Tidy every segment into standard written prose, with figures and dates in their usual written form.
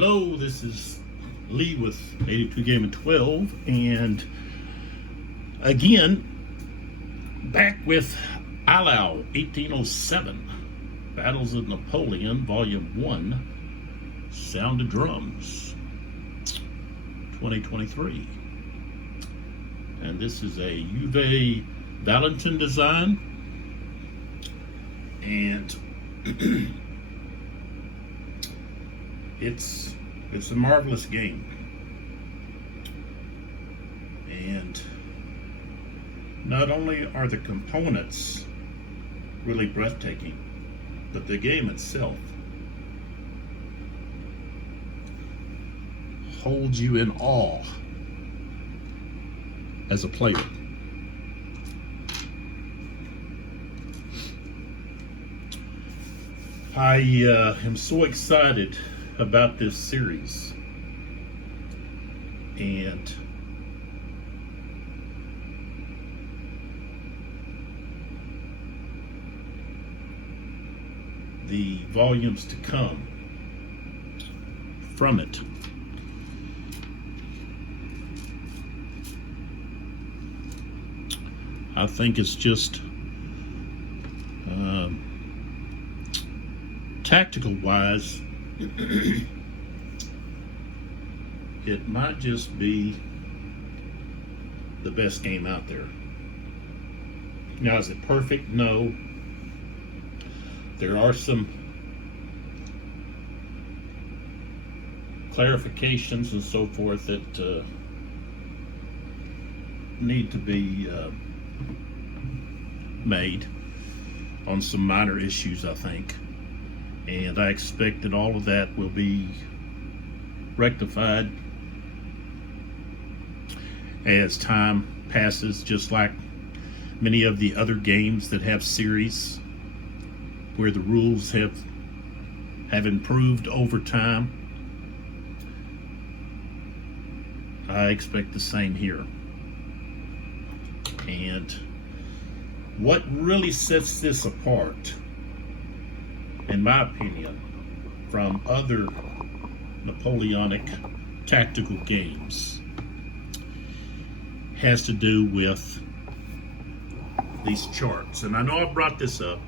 Hello, this is Lee with 82 Game and 12, and again, back with Eylau, 1807, Battles of Napoleon, Volume 1, Sound of Drums, 2023. And this is a Uwe Walentin design, and it's a marvelous game, and not only are the components really breathtaking, but the game itself holds you in awe as a player. I am so excited about this series, and the volumes to come from it. I think it's just tactical wise, it might just be the best game out there. Now, is it perfect? No. There are some clarifications and so forth that need to be made on some minor issues, I think. And I expect that all of that will be rectified as time passes, just like many of the other games that have series where the rules have improved over time. I expect the same here. And what really sets this apart, in my opinion, from other Napoleonic tactical games, has to do with these charts. And I know I brought this up,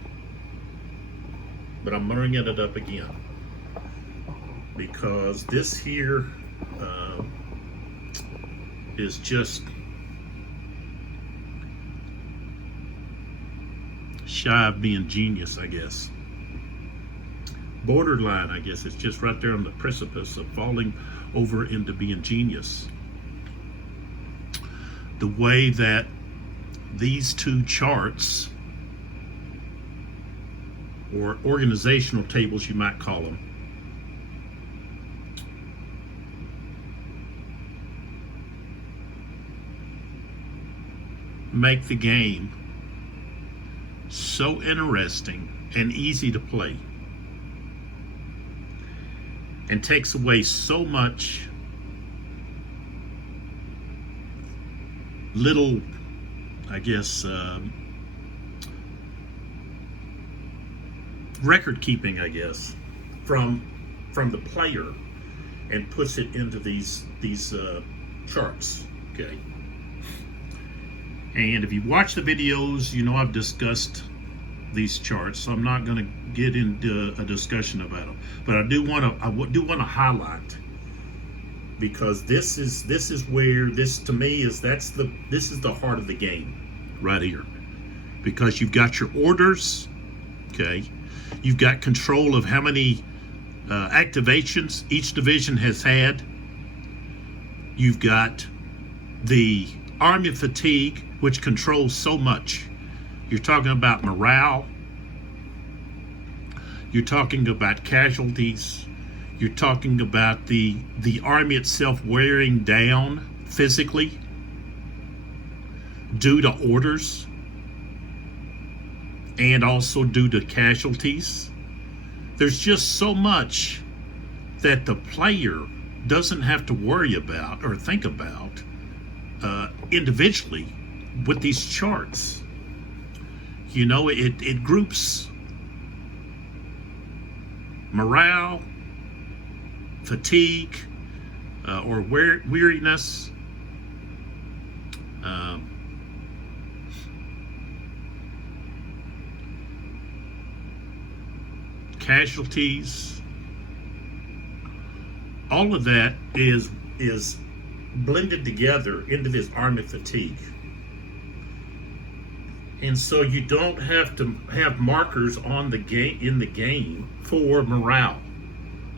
but I'm bringing it up again because this here is just shy of being genius, I guess. Borderline, I guess. It's just right there on the precipice of falling over into being genius. The way that these two charts, or organizational tables you might call them, make the game so interesting and easy to play, and takes away so much little, I guess, record keeping, I guess, from the player, and puts it into these charts. Okay. And if you watch the videos, you know I've discussed these charts, so I'm not going to get into a discussion about them. But I do want to highlight, because this is where this, to me, is this is the heart of the game right here, because you've got your orders, okay, you've got control of how many activations each division has had, you've got the army fatigue, which controls so much. You're talking about morale, you're talking about casualties, you're talking about the army itself wearing down physically due to orders, and also due to casualties. There's just so much that the player doesn't have to worry about or think about individually with these charts. You know, it groups morale, fatigue or weariness. Casualties. All of that is blended together into this army fatigue. And so you don't have to have markers on the game in the game for morale.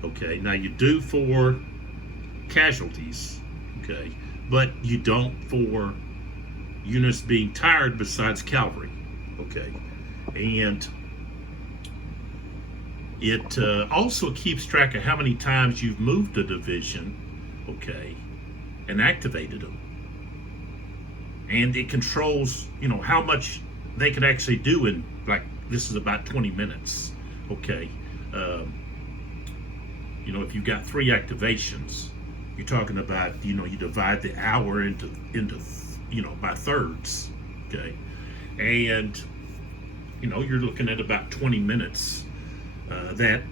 Okay, now you do for casualties, okay, but you don't for units being tired besides cavalry, okay. And it also keeps track of how many times you've moved a division, okay, and activated them. And it controls, how much they can actually do in, like, this is about 20 minutes, okay. If you've got 3 activations, you're talking about, you divide the hour into by thirds, okay. And, you're looking at about 20 minutes that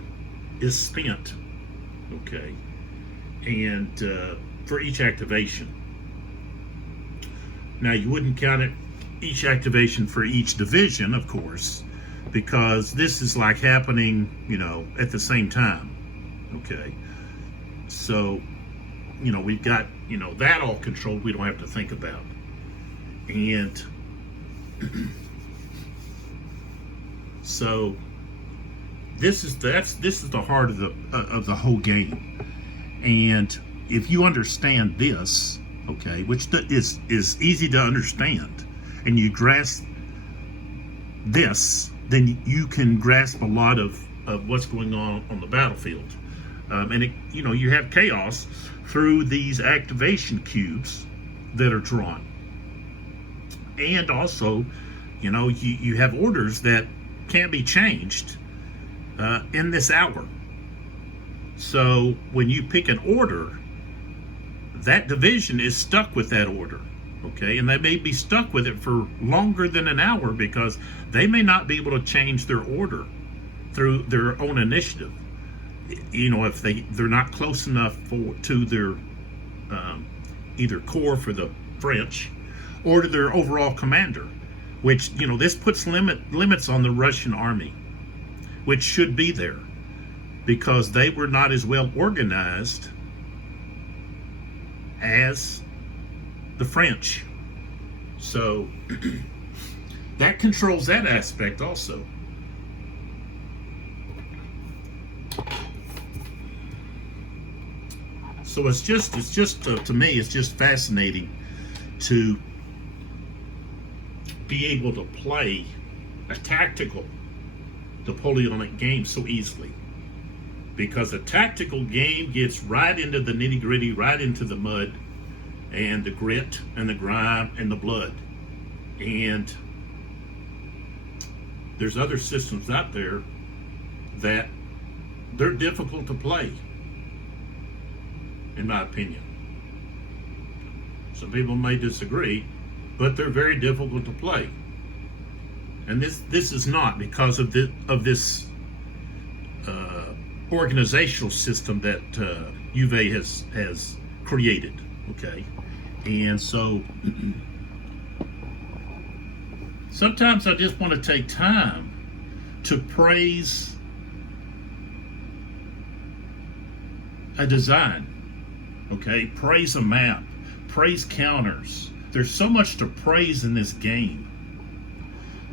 is spent, okay, and for each activation. Now, you wouldn't count it each activation for each division, of course, because this is like happening, at the same time, okay. So, we've got, that all controlled. We don't have to think about. And so this is the heart of the whole game. And if you understand this, okay, which is easy to understand, and you grasp this, then you can grasp a lot of what's going on the battlefield. And you have chaos through these activation cubes that are drawn. And also, you have orders that can't be changed in this hour. So when you pick an order, that division is stuck with that order, okay? And they may be stuck with it for longer than an hour because they may not be able to change their order through their own initiative. If they're not close enough to their either corps for the French or to their overall commander, which, this puts limits on the Russian army, which should be there because they were not as well organized as the French. So that controls that aspect also. So it's just to me, it's just fascinating to be able to play a tactical Napoleonic game so easily, because a tactical game gets right into the nitty gritty, right into the mud and the grit and the grime and the blood. And there's other systems out there that they're difficult to play, in my opinion. Some people may disagree, but they're very difficult to play. And this is not because of this organizational system that Uwe has created, okay? And so sometimes I just want to take time to praise a design, okay? Praise a map, praise counters. There's so much to praise in this game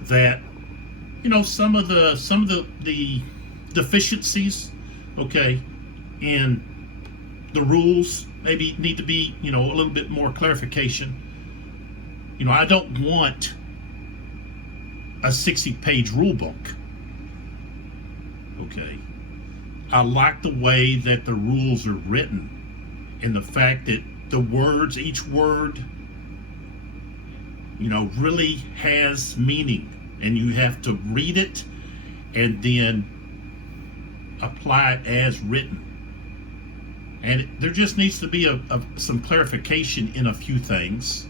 that, some of the deficiencies, okay, in the rules maybe need to be, a little bit more clarification. I don't want a 60-page rule book, okay. I like the way that the rules are written and the fact that the words, each word, really has meaning, and you have to read it and then apply it as written. And there just needs to be some clarification in a few things,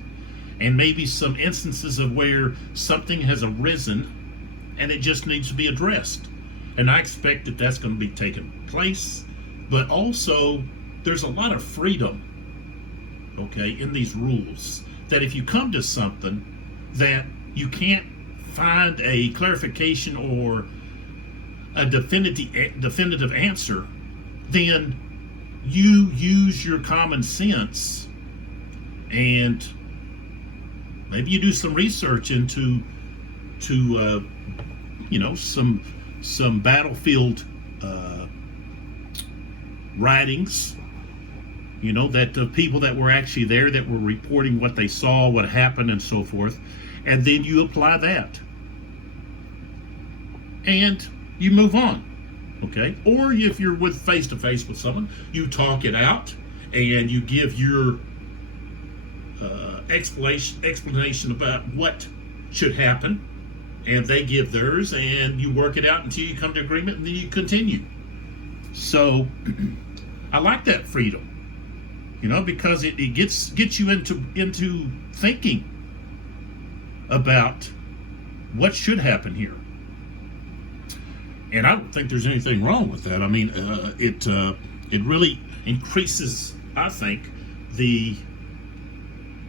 and maybe some instances of where something has arisen and it just needs to be addressed. And I expect that that's going to be taking place but also there's a lot of freedom, okay, in these rules, that if you come to something that you can't find a clarification or a definitive answer, then you use your common sense and maybe you do some research into some battlefield writings, that the people that were actually there, that were reporting what they saw, what happened, and so forth, and then you apply that, and you move on, okay? Or if you're with face to face with someone, you talk it out, and you give your explanation about what should happen, and they give theirs, and you work it out until you come to agreement, and then you continue. So I like that freedom, because it gets you into thinking about what should happen here. And I don't think there's anything wrong with that. I mean, it really increases, I think, the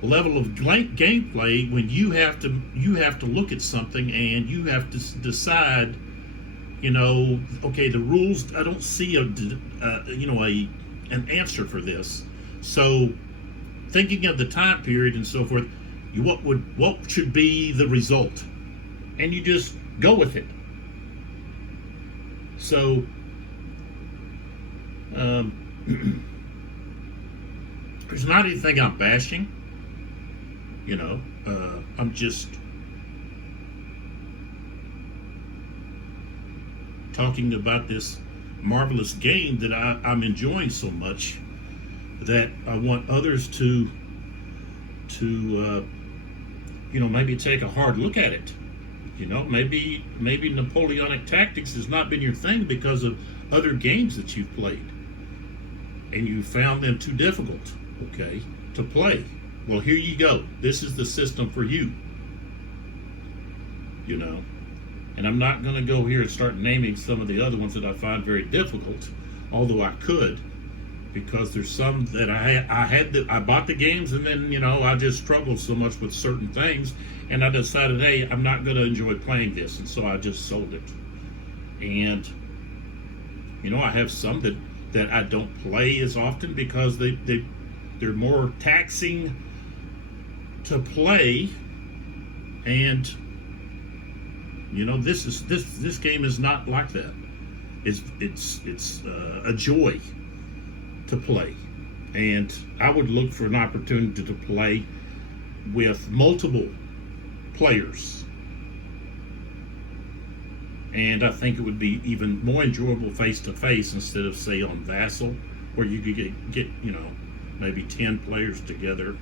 level of gameplay when you have to look at something and you have to decide, okay, the rules, I don't see an answer for this. So thinking of the time period and so forth, what should be the result, and you just go with it. So there's not anything I'm bashing. I'm just talking about this marvelous game that I'm enjoying so much, that I want others to maybe take a hard look at it. Maybe Napoleonic tactics has not been your thing because of other games that you've played, and you found them too difficult, okay, to play. Well, here you go. This is the system for you. And I'm not going to go here and start naming some of the other ones that I find very difficult, although I could, because there's some that I bought the games, and then I just struggled so much with certain things, and I decided, hey, I'm not going to enjoy playing this, and so I just sold it. And I have some that I don't play as often because they're more taxing to play, and this game is not like that. It's a joy to play, and I would look for an opportunity to play with multiple players, and I think it would be even more enjoyable face to face instead of, say, on Vassal, where you could get maybe 10 players together.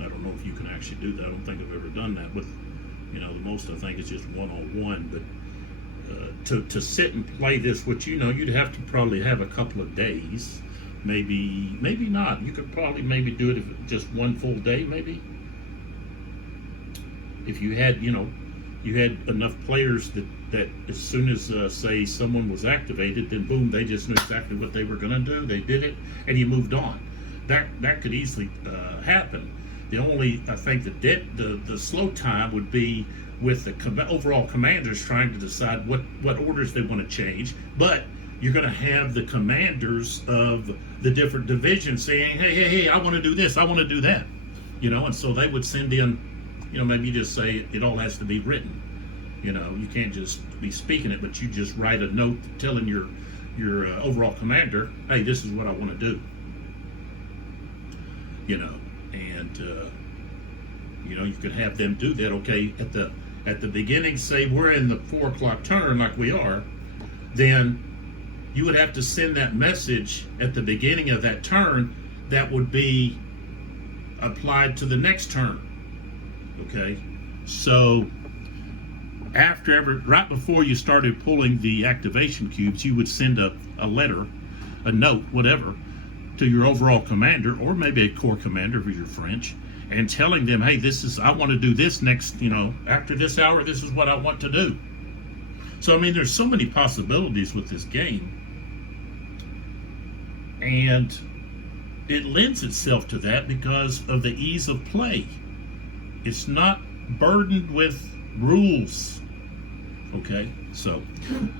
I don't know if you can actually do that. I don't think I've ever done that with, the most I think is just one-on-one. But to sit and play this, which you'd have to probably have a couple of days, maybe not. You could probably maybe do it if just one full day, maybe. If you had enough players that as soon as say someone was activated, then boom, they just knew exactly what they were going to do. They did it, and you moved on. That could easily happen. The only, I think, the slow time would be with the overall commanders trying to decide what orders they want to change. But you're going to have the commanders of the different divisions saying, hey, I want to do this, I want to do that, and so they would send in, maybe you just say it all has to be written. You can't just be speaking it, but you just write a note telling your overall commander, hey, this is what I want to do. And you could have them do that. Okay, at the beginning, say we're in the 4 o'clock turn like we are, then you would have to send that message at the beginning of that turn that would be applied to the next turn. Okay, so right before you started pulling the activation cubes, you would send a letter, a note, whatever, to your overall commander, or maybe a corps commander if you're French, and telling them, hey, I want to do this next, after this hour, this is what I want to do. So, I mean, there's so many possibilities with this game, And it lends itself to that because of the ease of play. It's not burdened with rules. Okay, so,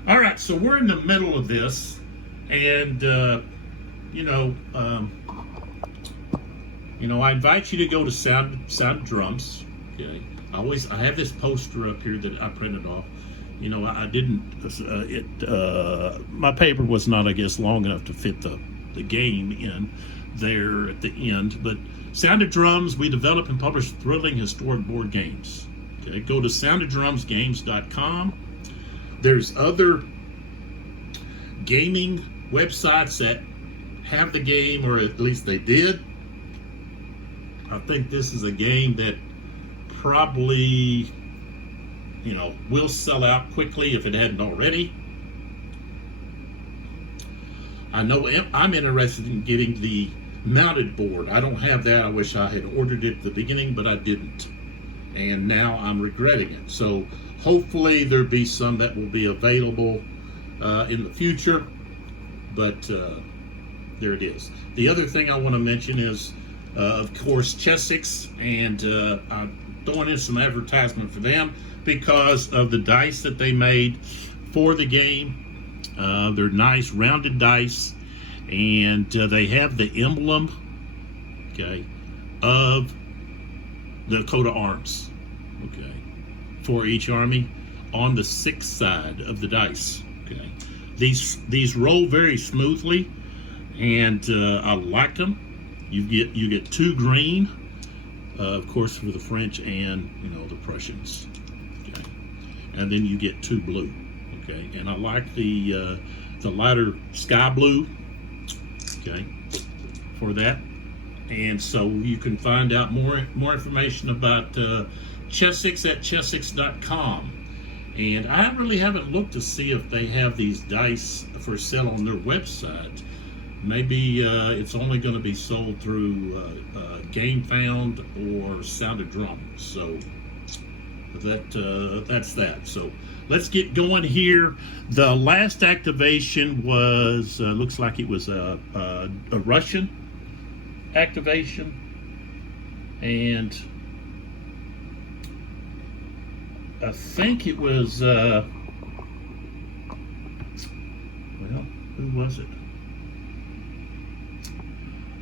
all right, so we're in the middle of this, and I invite you to go to Sound Drums. Okay, I have this poster up here that I printed off. I didn't. My paper was not, I guess, long enough to fit the game in there at the end. But Sound of Drums, we develop and publish thrilling historic board games. Okay, go to soundoffdrumsgames.com. There's other gaming websites that have the game, or at least they did. I think this is a game that probably, will sell out quickly if it hadn't already. I know I'm interested in getting the mounted board. I don't have that. I wish I had ordered it at the beginning, but I didn't. And now I'm regretting it. So hopefully there'll be some that will be available in the future. But there it is. The other thing I want to mention is, of course, Chessex, and I'm throwing in some advertisement for them because of the dice that they made for the game. They're nice rounded dice, and they have the emblem, okay, of the coat of arms, okay, for each army on the 6th side of the dice. Okay, these roll very smoothly, and I liked them. You get 2 green, of course, for the French and the Prussians, okay, and then you get 2 blue, okay, and I like the lighter sky blue, okay, for that. And so you can find out more information about Chessex at chessex.com. And I really haven't looked to see if they have these dice for sale on their website. Maybe it's only going to be sold through GameFound or Sound of Drums. So that's that. So let's get going here. The last activation was looks like it was a Russian activation, and I think it was well, who was it?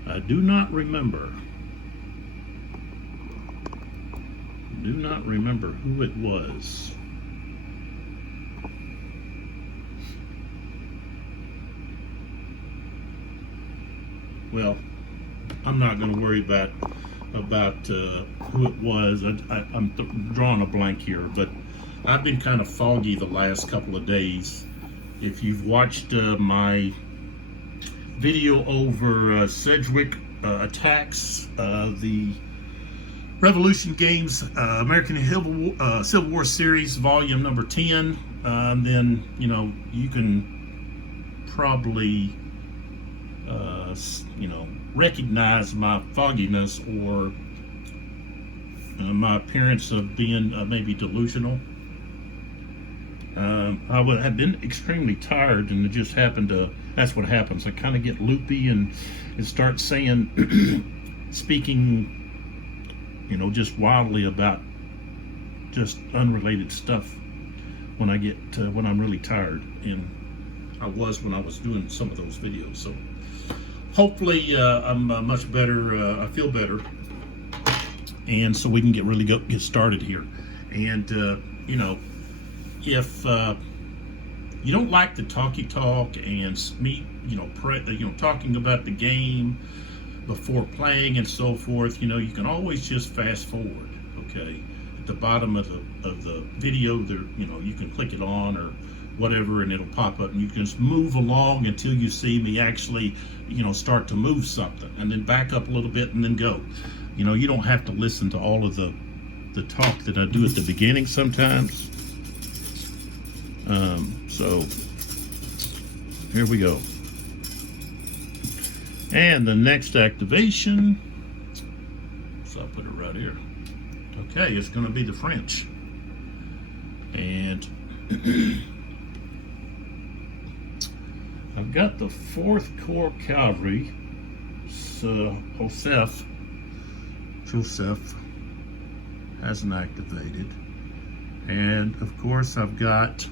I do not remember who it was. Well, I'm not going to worry about who it was. I'm drawing a blank here, but I've been kind of foggy the last couple of days. If you've watched my video over Sedgwick attacks, the Revolution Games American Civil War Series, volume number 10, then you can probably recognize my fogginess or my appearance of being maybe delusional. I had been extremely tired, and it just happened to, that's what happens. I kind of get loopy and start saying, speaking, just wildly about just unrelated stuff when I get, when I'm really tired. And I was when I was doing some of those videos. So hopefully I'm much better. I feel better, and so we can get started here. And if you don't like the talky talk and me, talking about the game before playing and so forth, you can always just fast forward. Okay, at the bottom of the video, there, you can click it on or whatever, and it'll pop up, and you can just move along until you see me actually, start to move something, and then back up a little bit and then go. You don't have to listen to all of the talk that I do at the beginning sometimes. So here we go. And the next activation, so I'll put it right here. Okay, it's going to be the French. And I've got the 4th Corps Cavalry, Joseph hasn't activated. And of course I've got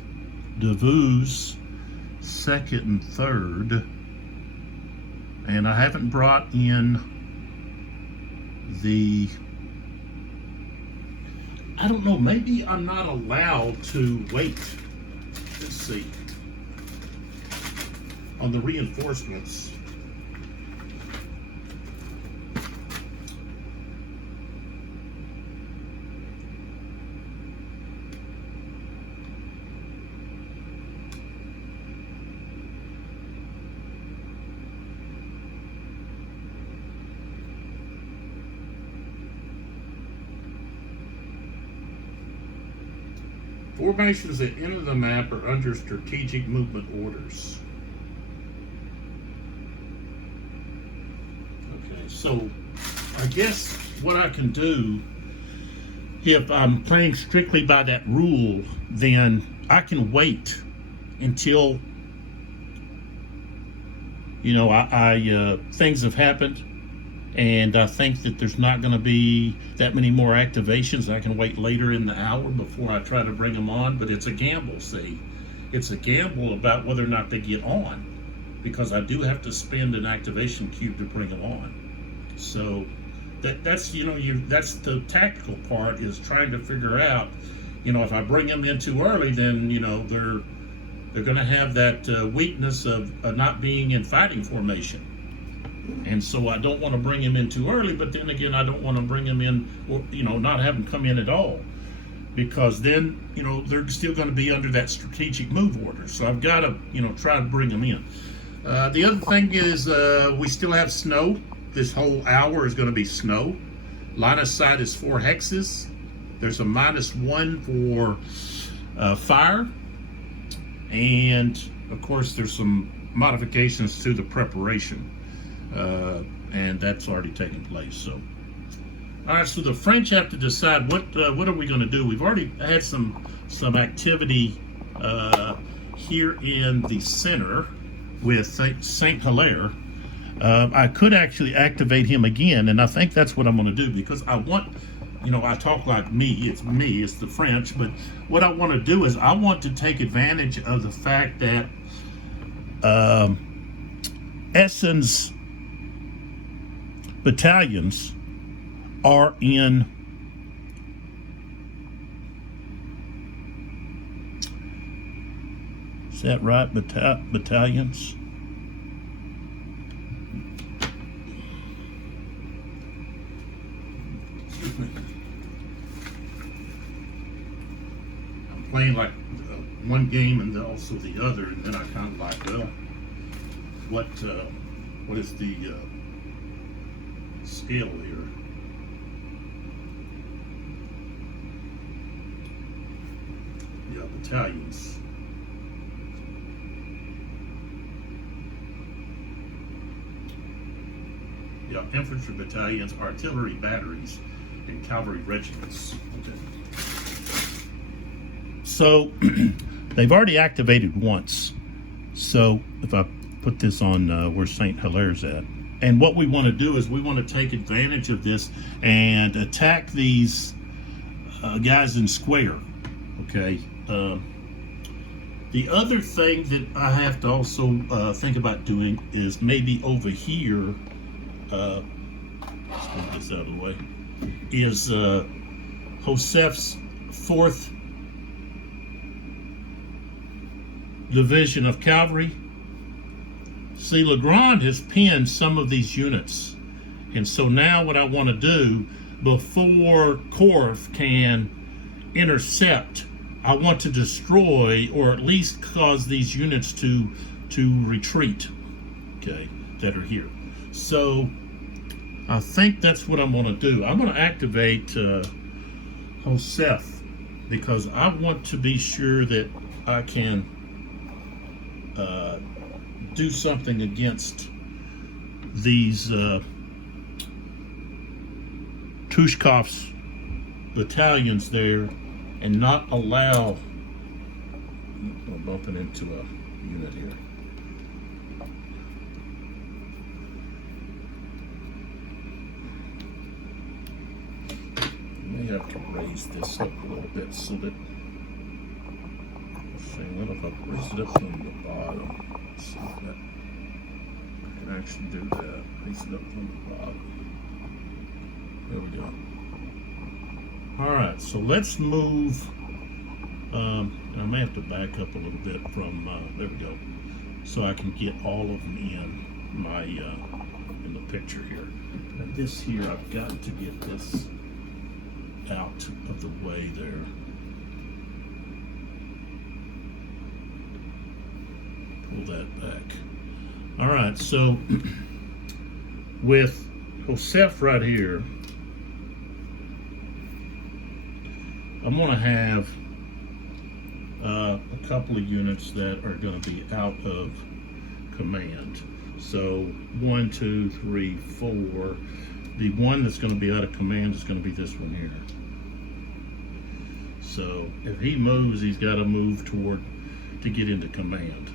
Davout's 2nd and 3rd. And I haven't brought in I don't know, maybe I'm not allowed to wait. Let's see. On the reinforcements. Formations that enter the map are under strategic movement orders. Okay, so I guess what I can do, if I'm playing strictly by that rule, then I can wait until, you know, things have happened, and I think that there's not going to be that many more activations. I can wait later in the hour before I try to bring them on, but it's a gamble, see? It's a gamble about whether or not they get on, because I do have to spend an activation cube to bring them on. So that's, you know, that's the tactical part, is trying to figure out, you know, if I bring them in too early, then, you know, they're going to have that weakness of not being in fighting formation. And so I don't want to bring him in too early, but then again, I don't want to bring him in, or, you know, not have him come in at all, because then, you know, they're still going to be under that strategic move order. So I've got to, you know, try to bring them in. The other thing is we still have snow. This whole hour is going to be snow. Line of sight is 4 hexes. There's a -1 for fire. And of course, there's some modifications to the preparation. And that's already taken place. So, all right. So the French have to decide what are we going to do. We've already had some activity here in the center with Saint Hilaire. I could actually activate him again, and I think that's what I'm going to do, because I want, you know, I talk like me, it's the French, but what I want to do is I want to take advantage of the fact that Essen's battalions are in is that right? Battalions? Excuse me. I'm playing like one game and also the other, and then I kind of like, well, what is the scale here? Yeah, battalions. Yeah, infantry battalions, artillery batteries, and cavalry regiments. Okay. So they've already activated once. So if I put this on where St. Hilaire's at, and what we want to do is we want to take advantage of this and attack these guys in square. Okay. The other thing that I have to also think about doing is maybe over here, let's get this out of the way, is Josef's 4th Division of Cavalry. See, Legrand has pinned some of these units. And so now what I want to do, before Corf can intercept, I want to destroy, or at least cause these units to retreat, okay, that are here. So I think that's what I'm going to do. I'm going to activate Joseph, because I want to be sure that I can do something against these Tushkov's battalions there, and not allow, I'm bumping into a unit here, to raise this up a little bit so that, what if I raise it up from the bottom? Let's see if that I can actually do that. Raise it up from the bottom. There we go. All right, so let's move. I may have to back up a little bit from. There we go, so I can get all of them in my in the picture here. And this here, I've got to get this out of the way there. Pull that back. All right, so with Joseph right here, I'm going to have a couple of units that are going to be out of command. So 1, 2, 3, 4. The one that's going to be out of command is going to be this one here. So if he moves, he's got to move toward to get into command.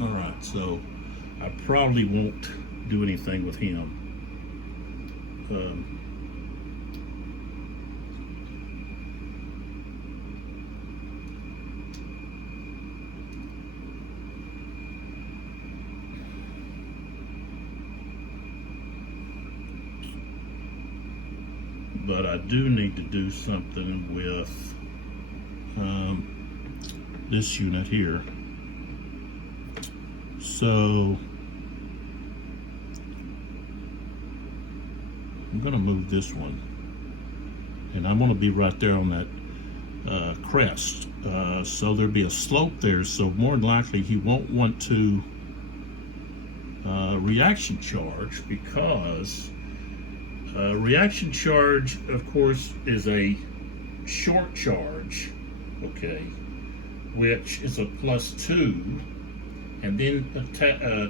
All right, so I probably won't do anything with him. But I do need to do something with this unit here. So I'm going to move this one, and I'm going to be right there on that crest. So there'll be a slope there, so more than likely he won't want to reaction charge, because reaction charge, of course, is a short charge, okay, which is a +2, and then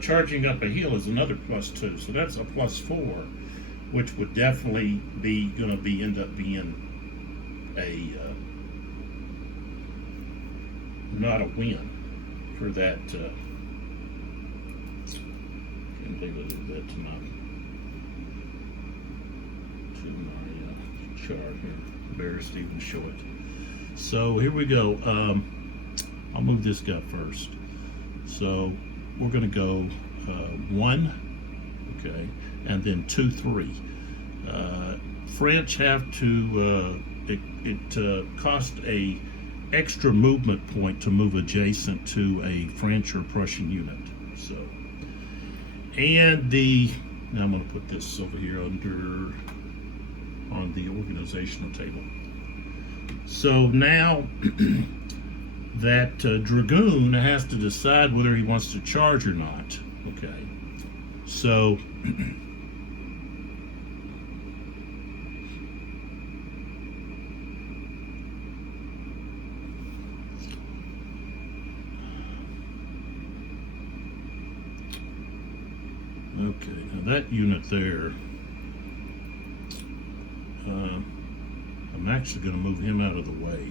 charging up a hill is another +2, so that's a +4, which would definitely be going to be end up being a not a win for that. Can leave it a little bit to my chart here. Embarrassed to even show it. So here we go. I'll move this guy first. So we're going to go 1, okay, and then 2, 3. French have to. It cost a extra movement point to move adjacent to a French or Prussian unit. So, and now I'm going to put this over here on the organizational table. So now that Dragoon has to decide whether he wants to charge or not. Okay, so okay, now that unit there, I'm actually going to move him out of the way.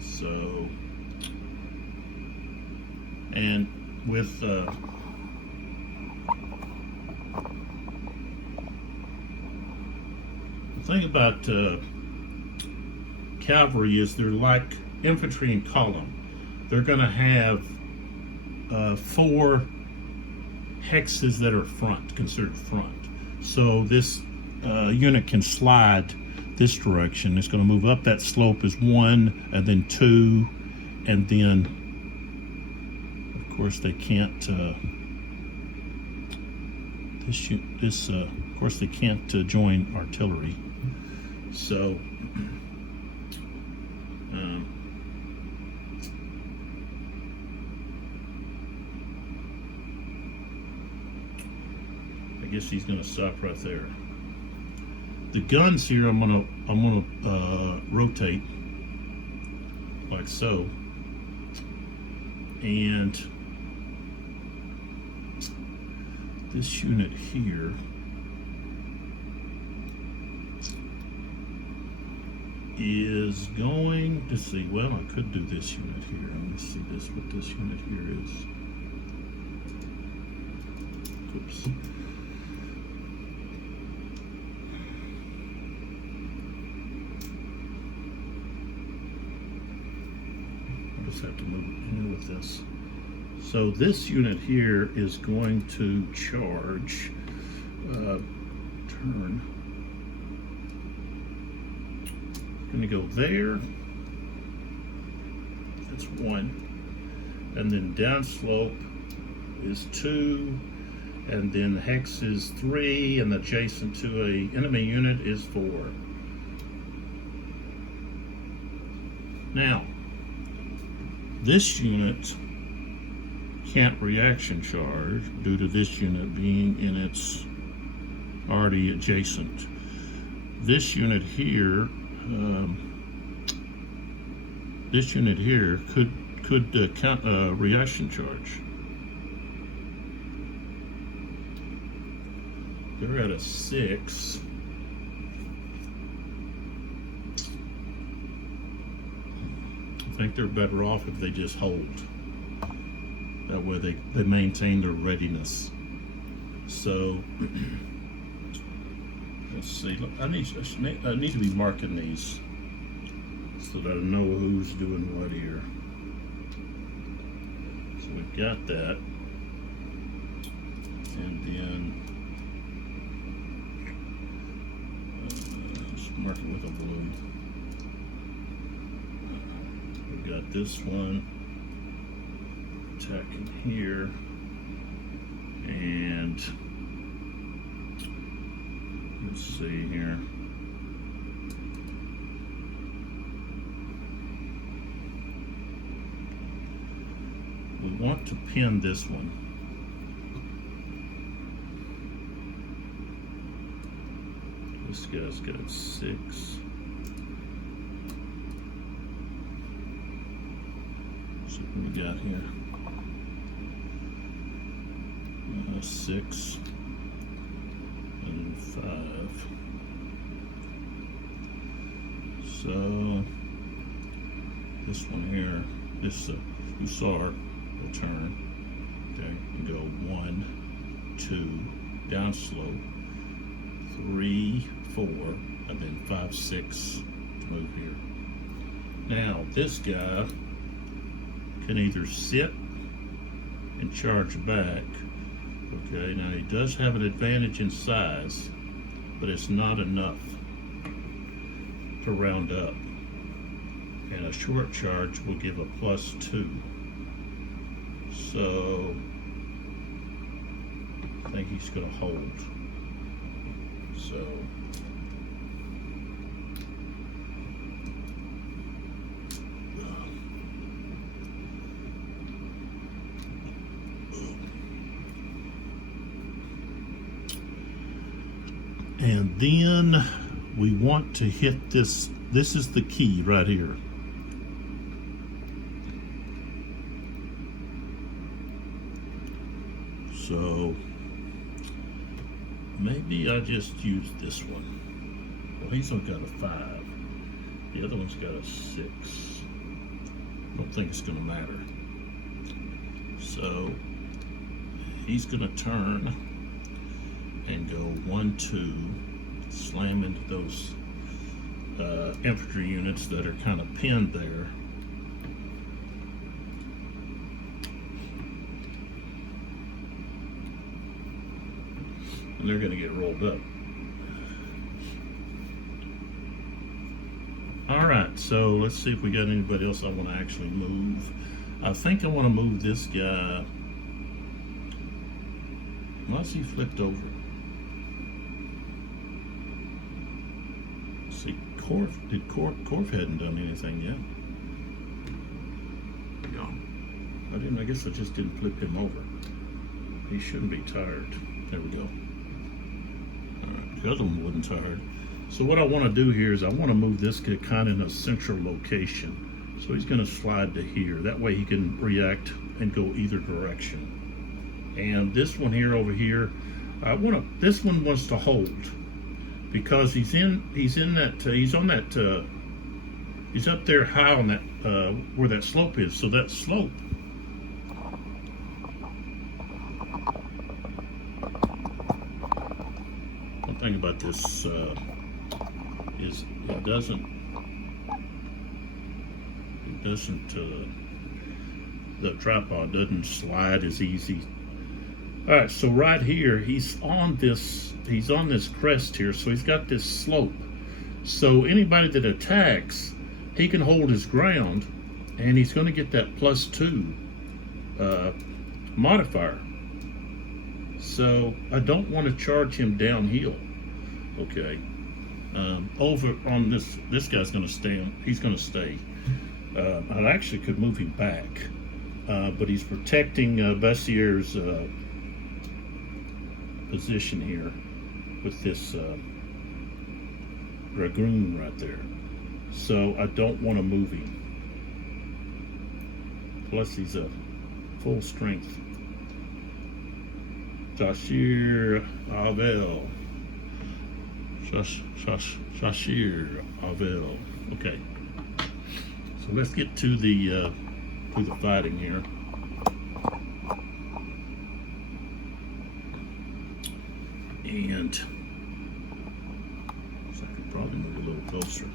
So, and with the thing about cavalry is they're like infantry in column. They're going to have 4 hexes that are considered front. So this unit can slide this direction. It's going to move up that slope as 1, and then 2, and then of course they can't. Of course they can't join artillery. So I guess he's going to stop right there. The guns here, I'm gonna rotate like so, and this unit here is going to see. Well, I could do this unit here. Let me see what this unit here is. Oops. just have to move in with this. So this unit here is going to charge, turn, going to go there, that's 1, and then downslope is 2, and then hex is 3, and adjacent to a enemy unit is 4. Now, this unit can't reaction charge due to this unit being in its already adjacent. This unit here, could count reaction charge. They're at a 6. I think they're better off if they just hold. That way they maintain their readiness. So let's see. Look, I need to be marking these so that I know who's doing what here. So we've got that, and then let's mark it with a blue. We've got this one attacking here, and let's see here. We want to pin this one. This guy's got 6. So what we got here? 6 and 5. So this one here, this hussar will turn. Okay, you go 1, 2, down slope, 3, 4, and then 5, 6 to move here. Now this guy can either sit and charge back. Okay, now he does have an advantage in size, but it's not enough to round up. And a short charge will give a +2. So I think he's going to hold. So and then we want to hit this. This is the key right here. So maybe I just use this one. Well, he's only got a 5. The other one's got a 6. I don't think it's going to matter. So he's going to turn and go 1, 2, slam into those infantry units that are kind of pinned there. And they're going to get rolled up. All right, so let's see if we got anybody else I want to actually move. I think I want to move this guy. Unless he flipped over. See, Korf hadn't done anything yet. No. I guess I just didn't flip him over. He shouldn't be tired. There we go. All right, the other one wasn't tired. So what I want to do here is I want to move this guy kind of in a central location. So he's going to slide to here. That way he can react and go either direction. And this one here over here, this one wants to hold because he's up there high on that where that slope is. So that slope one thing about this is it doesn't the tripod doesn't slide as easy. All right, so right here, he's on this crest here, so he's got this slope. So anybody that attacks, he can hold his ground, and he's going to get that +2 modifier. So I don't want to charge him downhill. Okay. Over on this guy's going to stay. He's going to stay. I actually could move him back, but he's protecting Bassier's position here with this dragoon right there. So I don't want to move him. Plus he's a full strength. Shashir Avel. Shashir Avel. Okay. So let's get to the fighting here. And so I could probably move a little closer.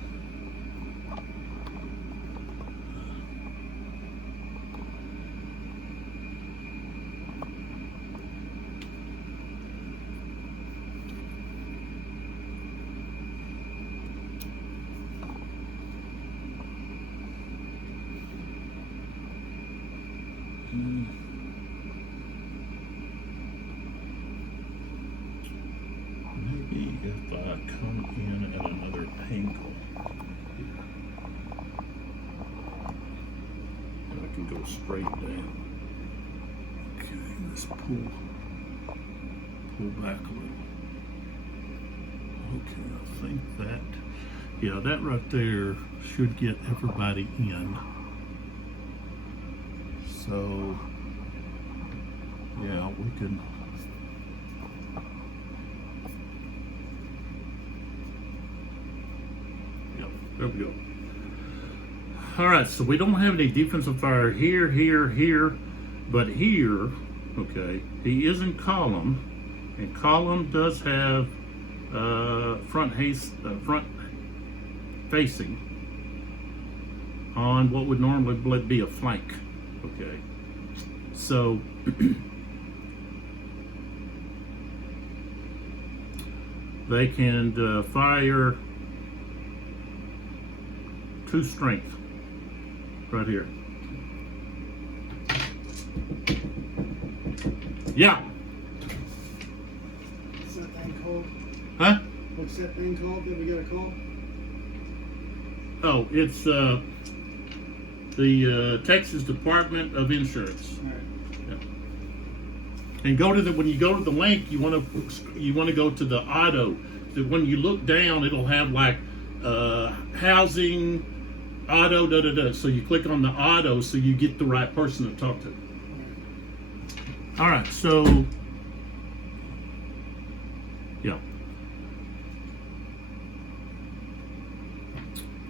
Maybe if I come in at another angle, and I can go straight down. Okay, let's pull back a little. Okay, I think that, yeah, that right there should get everybody in. So, yeah, we can. Yep, there we go. All right, so we don't have any defensive fire here, but here, okay, he is in column, and column does have front facing on what would normally be a flank. Okay, so they can fire 2 strength right here. Yeah. What's that thing called? Huh? What's that thing called? Did we get a call? Oh, it's the Texas Department of Insurance. All right. And go to when you go to the link, you want to go to the auto. So when you look down, it'll have like housing, auto, da da da. So you click on the auto, so you get the right person to talk to. All right, so yeah.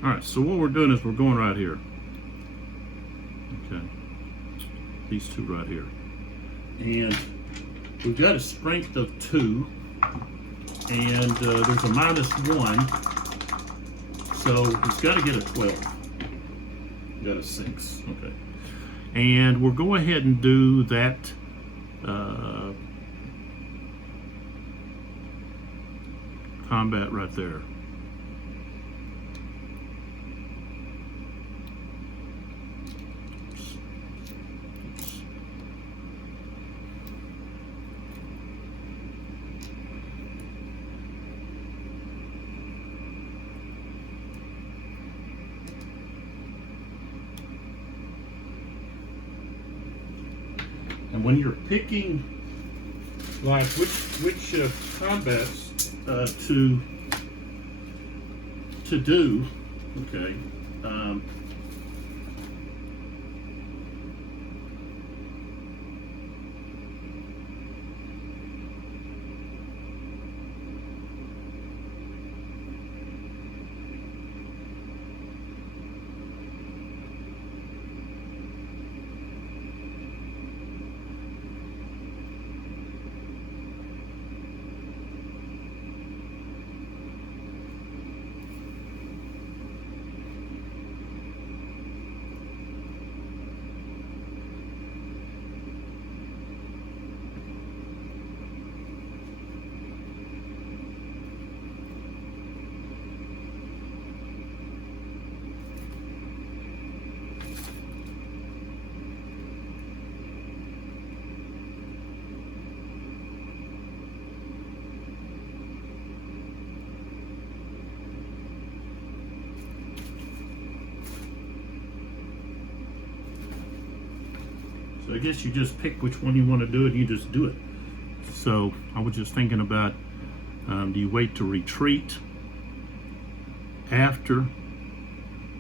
All right, so what we're doing is we're going right here. Okay, these 2 right here, and we've got a strength of 2, and there's a -1, so he's got to get a 12. Got a 6. Okay, and we'll go ahead and do that. Combat right there. And when you're picking, like which combats to do, okay, So I guess you just pick which one you want to do it and you just do it. So I was just thinking about, do you wait to retreat after?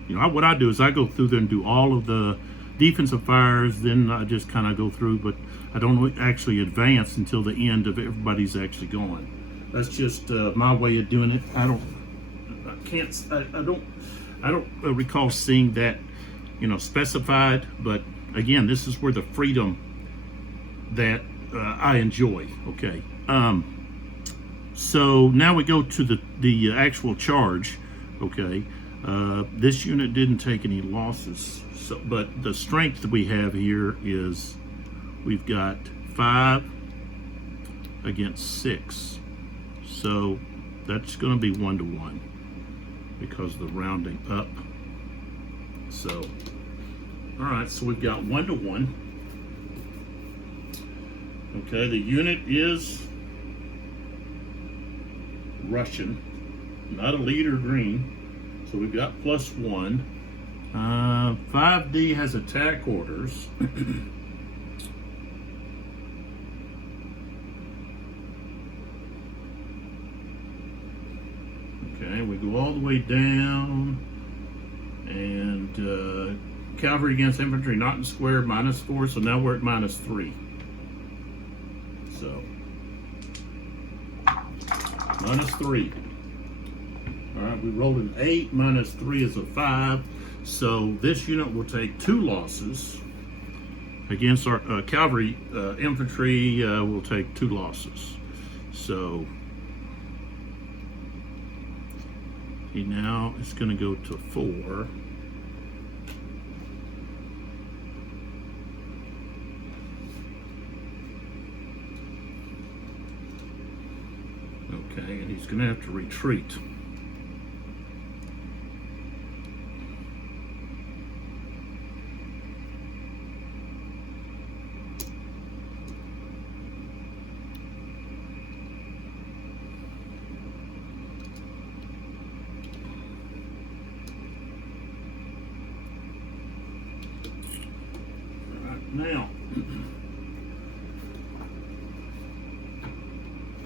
What I do is I go through there and do all of the defensive fires, then I just kind of go through, but I don't actually advance until the end of everybody's actually gone. That's just my way of doing it. I don't recall seeing that, specified, but again, this is where the freedom that I enjoy. Okay. So now we go to the actual charge. Okay. This unit didn't take any losses, but the strength that we have here is we've got 5 against 6. So that's going to be 1-to-1 because of the rounding up. So, all right, so we've got 1-to-1. Okay, the unit is Russian, not a leader green. So we've got +1. 5D has attack orders. Okay, we go all the way down, and cavalry against infantry not in square, -4, so now we're at -3. So, -3. All right, we rolled an 8, -3 is a 5. So this unit will take 2 losses. Against our cavalry, infantry will take 2 losses. So he now is going to go to 4. Okay, and he's going to have to retreat. Now,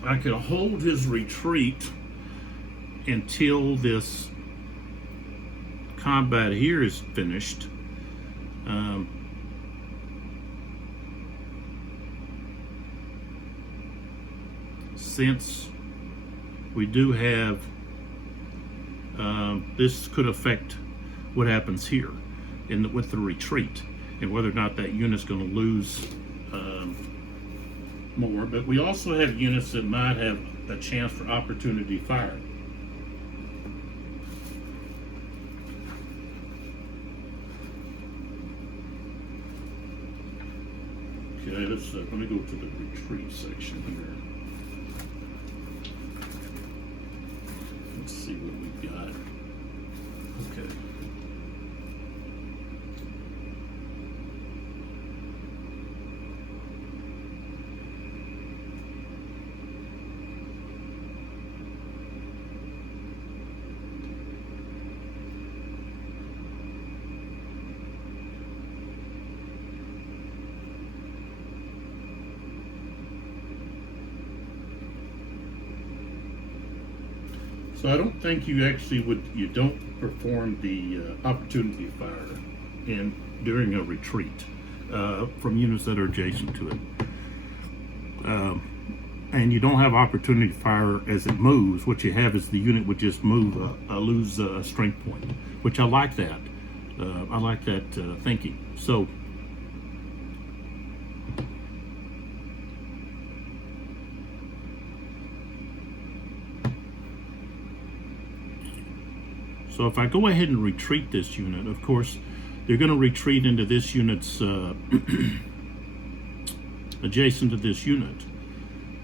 I could hold his retreat until this combat here is finished. Since we do have, this could affect what happens here with the retreat, and whether or not that unit's going to lose more. But we also have units that might have a chance for opportunity fire. Okay, let me go to the retreat section here. Let's see what we've got. Okay. So I don't think you actually you don't perform the opportunity fire during a retreat from units that are adjacent to it. And you don't have opportunity fire as it moves. What you have is the unit would just move, lose a strength point, which I like that. I like that thinking. So if I go ahead and retreat this unit, of course, they're going to retreat into this unit's adjacent to this unit,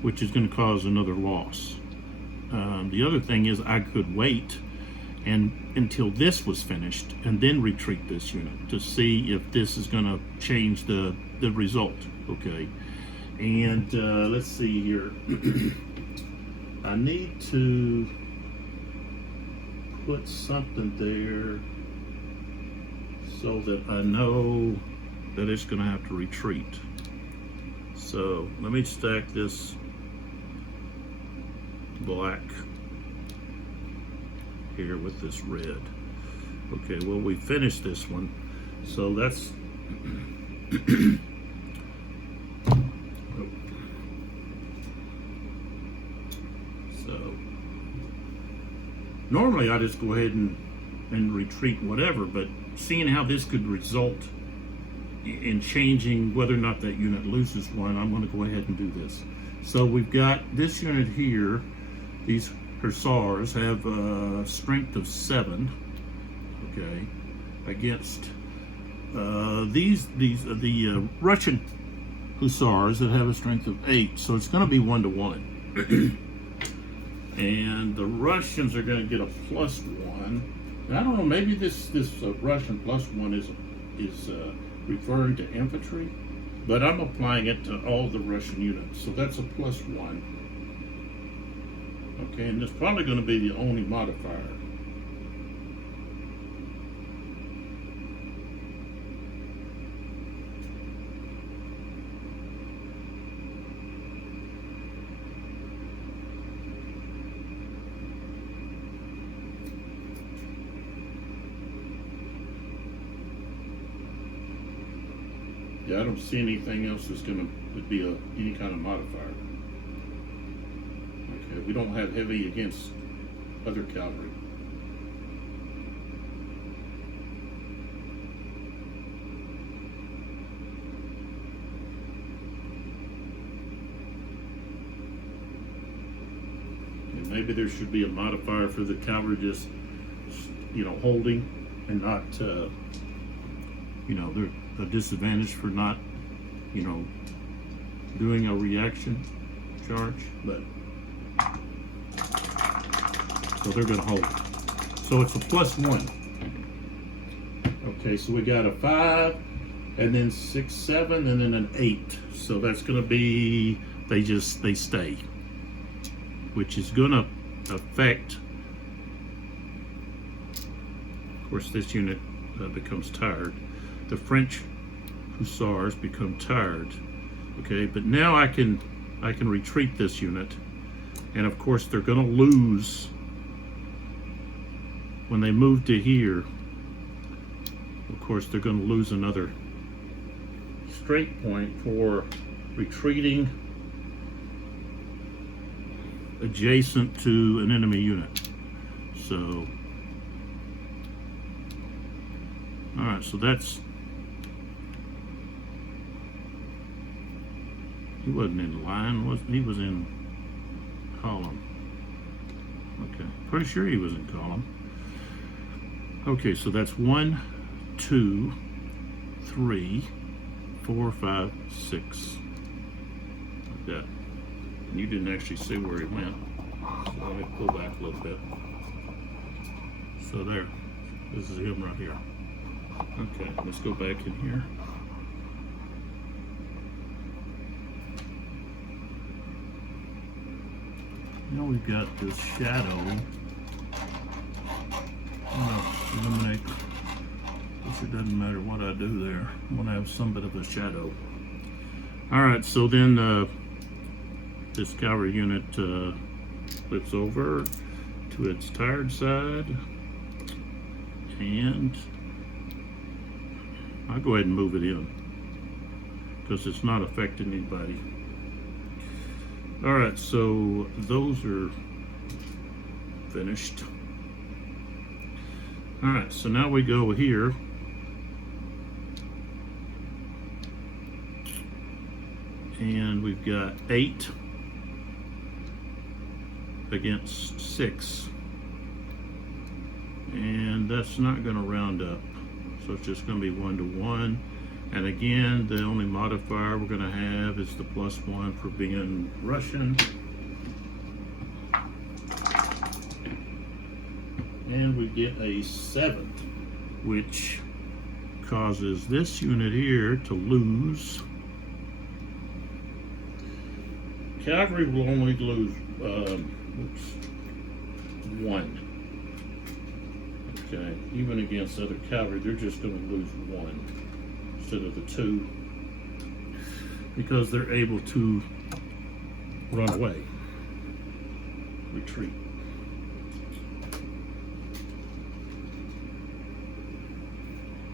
which is going to cause another loss. The other thing is I could wait until this was finished and then retreat this unit to see if this is going to change the result. Okay, and let's see here. I need to put something there so that I know that it's going to have to retreat. So let me stack this black here with this red. Okay, well, we finished this one, so that's so normally I just go ahead and retreat whatever, but seeing how this could result in changing whether or not that unit loses one, I'm going to go ahead and do this. So we've got this unit here. These hussars have a strength of 7, okay, against the Russian hussars that have a strength of 8. So it's going to be 1-to-1, and the Russians are going to get a +1. And I don't know, maybe this Russian +1 is referring to infantry, but I'm applying it to all the Russian units, so that's a +1. Okay, and it's probably going to be the only modifier. Yeah, I don't see anything else that's going to be any kind of modifier. Okay, we don't have heavy against other cavalry. And maybe there should be a modifier for the cavalry just, holding and not, they're a disadvantage for not, doing a reaction charge, but so they're going to hold. So it's a +1. Okay, so we got a 5, and then 6, 7, and then an 8. So that's going to be they stay, which is going to affect. Of course, this unit becomes tired. The French hussars become tired. Okay, but now I can retreat this unit, and of course they're going to lose when they move to here. Of course they're going to lose another straight point for retreating adjacent to an enemy unit. So all right, so that's, he wasn't in line, he was in column. Okay, pretty sure he was in column. Okay, so that's 1, 2, 3, 4, 5, 6. Like that. And you didn't actually see where he went. So let me pull back a little bit. So there, this is him right here. Okay, let's go back in here. Now we've got this shadow. I'm going to eliminate, which it doesn't matter what I do there. I'm going to have some bit of a shadow. Alright, so then this cavalry unit flips over to its tired side, and I'll go ahead and move it in because it's not affecting anybody. Alright, so those are finished. Alright, so now we go here. And we've got 8 against 6. And that's not going to round up. So it's just going to be 1-to-1. And again, the only modifier we're going to have is the +1 for being Russian. And we get a 7th, which causes this unit here to lose. Cavalry will only lose 1. Okay, even against other cavalry, they're just going to lose 1. instead of the 2, because they're able to run away, retreat.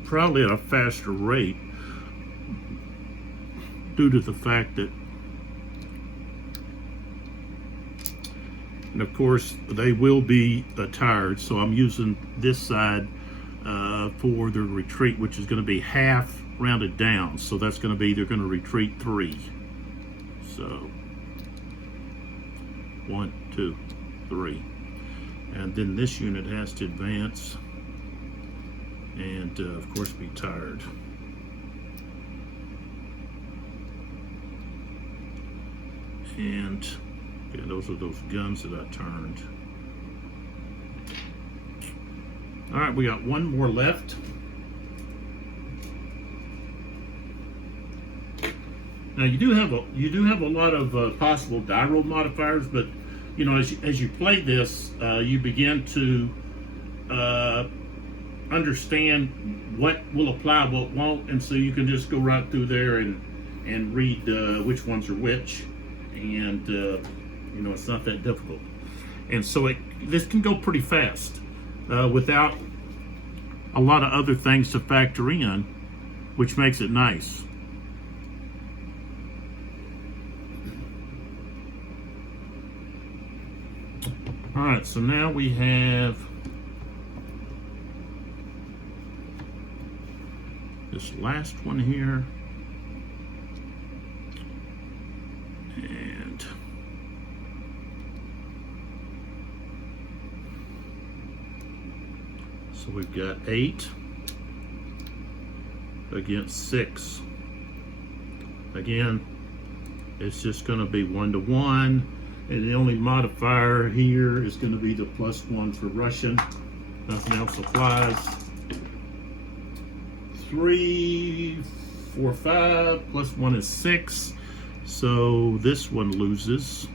Probably at a faster rate due to the fact that, and of course they will be tired, so I'm using this side for the retreat, which is going to be half rounded down, so that's going to be, they're going to retreat 3. So 1, 2, 3, and then this unit has to advance and of course be tired. And yeah, those are those guns that I turned. All right, we got one more left. Now you do have a lot of possible die roll modifiers, but you know, as you play this, you begin to understand what will apply, what won't, and so you can just go right through there and read which ones are which, and you know, it's not that difficult. And so this can go pretty fast without a lot of other things to factor in, which makes it nice. All right, so now we have this last one here, and so we've got 8 against 6. Again, it's just going to be 1 to 1. And the only modifier here is going to be the +1 for Russian. Nothing else applies. 3, 4, 5, +1 is 6. So this one loses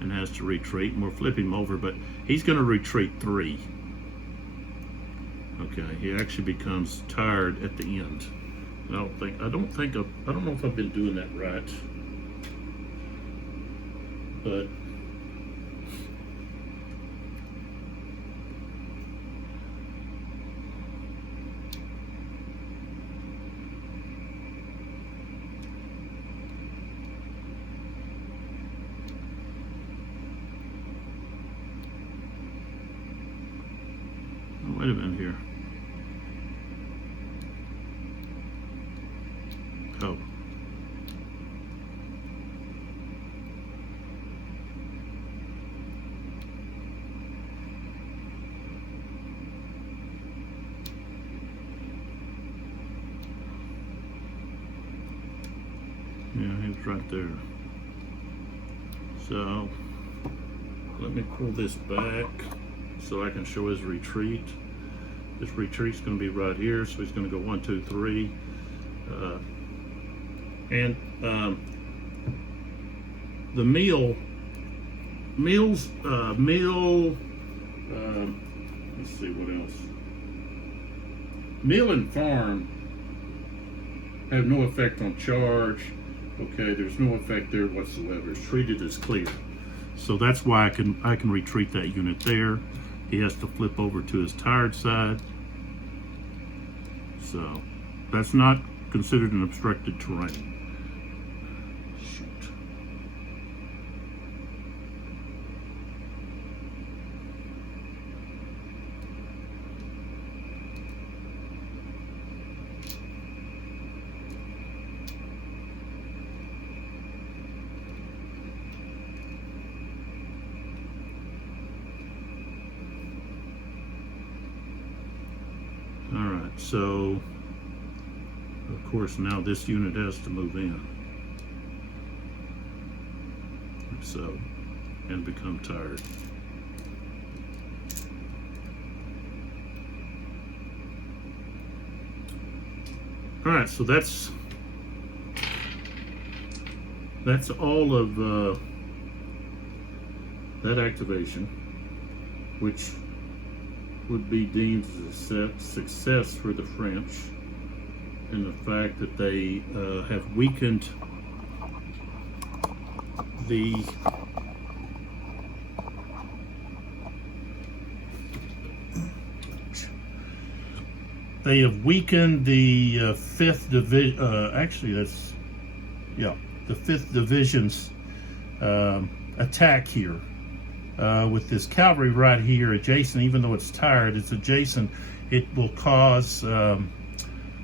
and has to retreat. And we'll flip him over, but he's going to retreat 3. Okay, he actually becomes tired at the end. I don't know if I've been doing that right. But oh, wait a minute here. Oh. Yeah, he was right there. So let me pull this back so I can show his retreat. His retreat's going to be right here, so he's going to go 1, 2, 3. The meal, let's see what else. Meal and farm have no effect on charge. Okay, there's no effect there whatsoever. It's treated as clear. So that's why I can retreat that unit there. He has to flip over to his tired side. So that's not considered an obstructed terrain. Shoot. All right, so of course now this unit has to move in, like so, and become tired. All right, so that's all of that activation, which would be deemed as a success for the French, and the fact that they have weakened the Fifth Division. Actually, that's the Fifth Division's attack here. With this cavalry right here adjacent, even though it's tired, it's adjacent, it will cause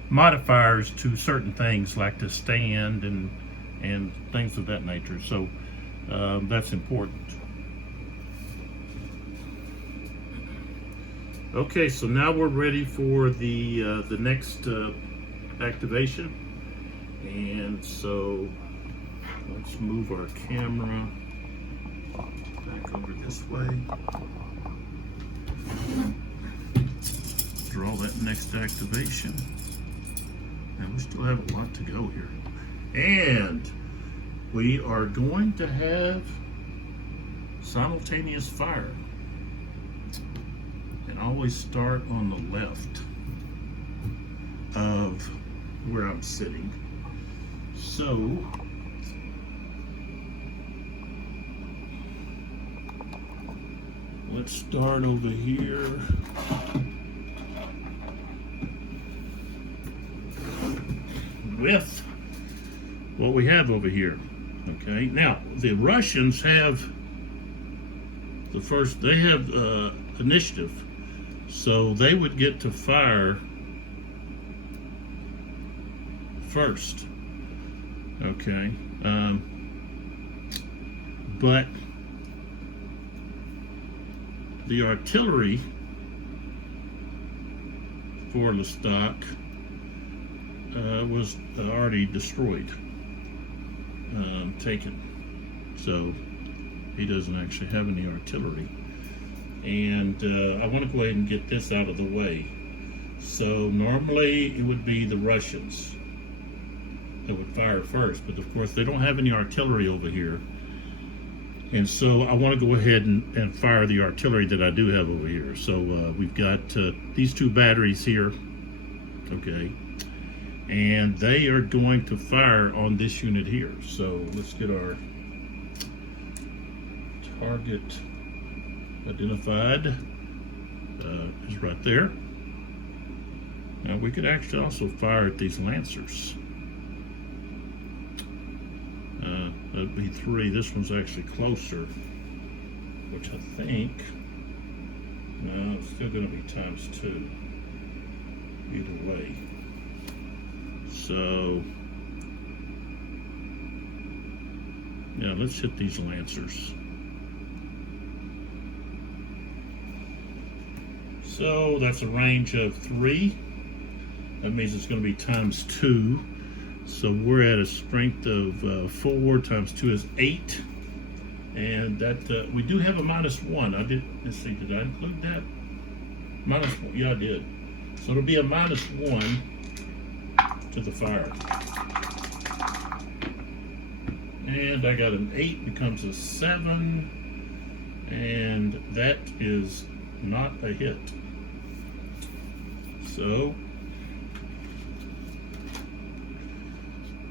modifiers to certain things like to stand and things of that nature. So that's important. Okay, so now we're ready for the next activation, and so let's move our camera back over this way. Draw that next activation. And we still have a lot to go here. And we are going to have simultaneous fire. And always start on the left of where I'm sitting. So let's start over here. With what we have over here. Okay, now the Russians have initiative, so they would get to fire first. Okay, but the artillery for Lestat was already destroyed, taken. So he doesn't actually have any artillery. And I want to go ahead and get this out of the way. So normally it would be the Russians that would fire first, but of course they don't have any artillery over here. And so I want to go ahead and fire the artillery that I do have over here. So we've got these two batteries here, okay, and they are going to fire on this unit here. So let's get our target identified. Is right there. Now we could actually also fire at these Lancers. That'd be 3. This one's actually closer, which I think, no, it's still going to be ×2 either way. So yeah, let's hit these Lancers. So that's a range of 3. That means it's going to be ×2. So we're at a strength of 4 times 2 is 8, and that we do have a -1. Let's see, did I include that? -1, yeah, I did. So it'll be a -1 to the fire. And I got an 8, becomes a 7, and that is not a hit. So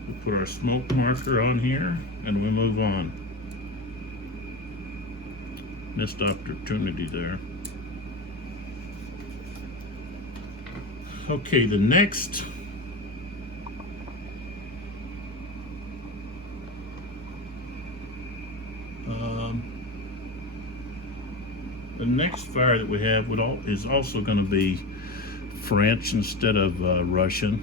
we put our smoke marker on here and we move on. Missed opportunity there. Okay, the next fire that we have is also going to be French instead of Russian.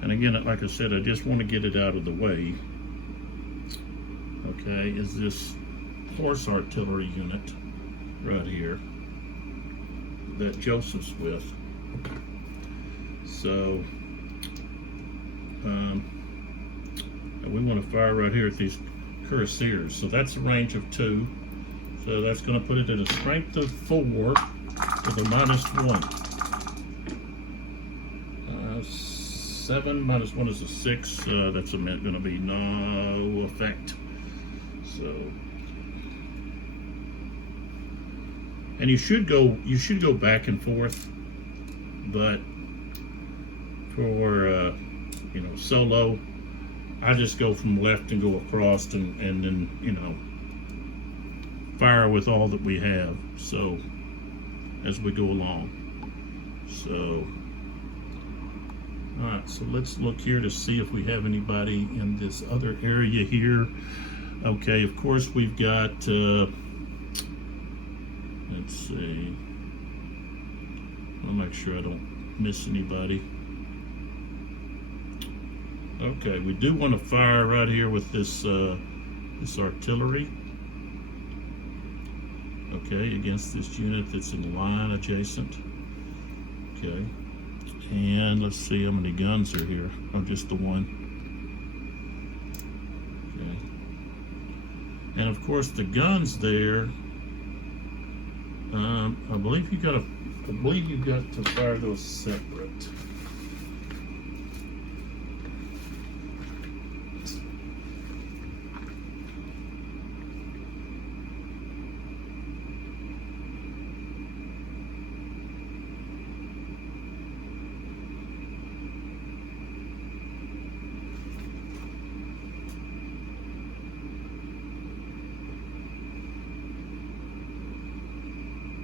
And again, like I said, I just want to get it out of the way. Okay, is this horse artillery unit right here that Joseph's with. So we want to fire right here at these cuirassiers. So that's a range of 2. So that's going to put it at a strength of 4 with a -1. 7 -1 is a 6. That's going to be no effect. So And you should go back and forth, but for solo, I just go from left and go across and then fire with all that we have, so as we go along. So all right, so let's look here to see if we have anybody in this other area here. Okay, of course we've got let's see, I'll make sure I don't miss anybody. Okay, we do want to fire right here with this this artillery. Okay, against this unit that's in line adjacent. Okay, and let's see how many guns are here. Oh, just the one. Okay, and of course the guns there. I believe you got to fire those separate.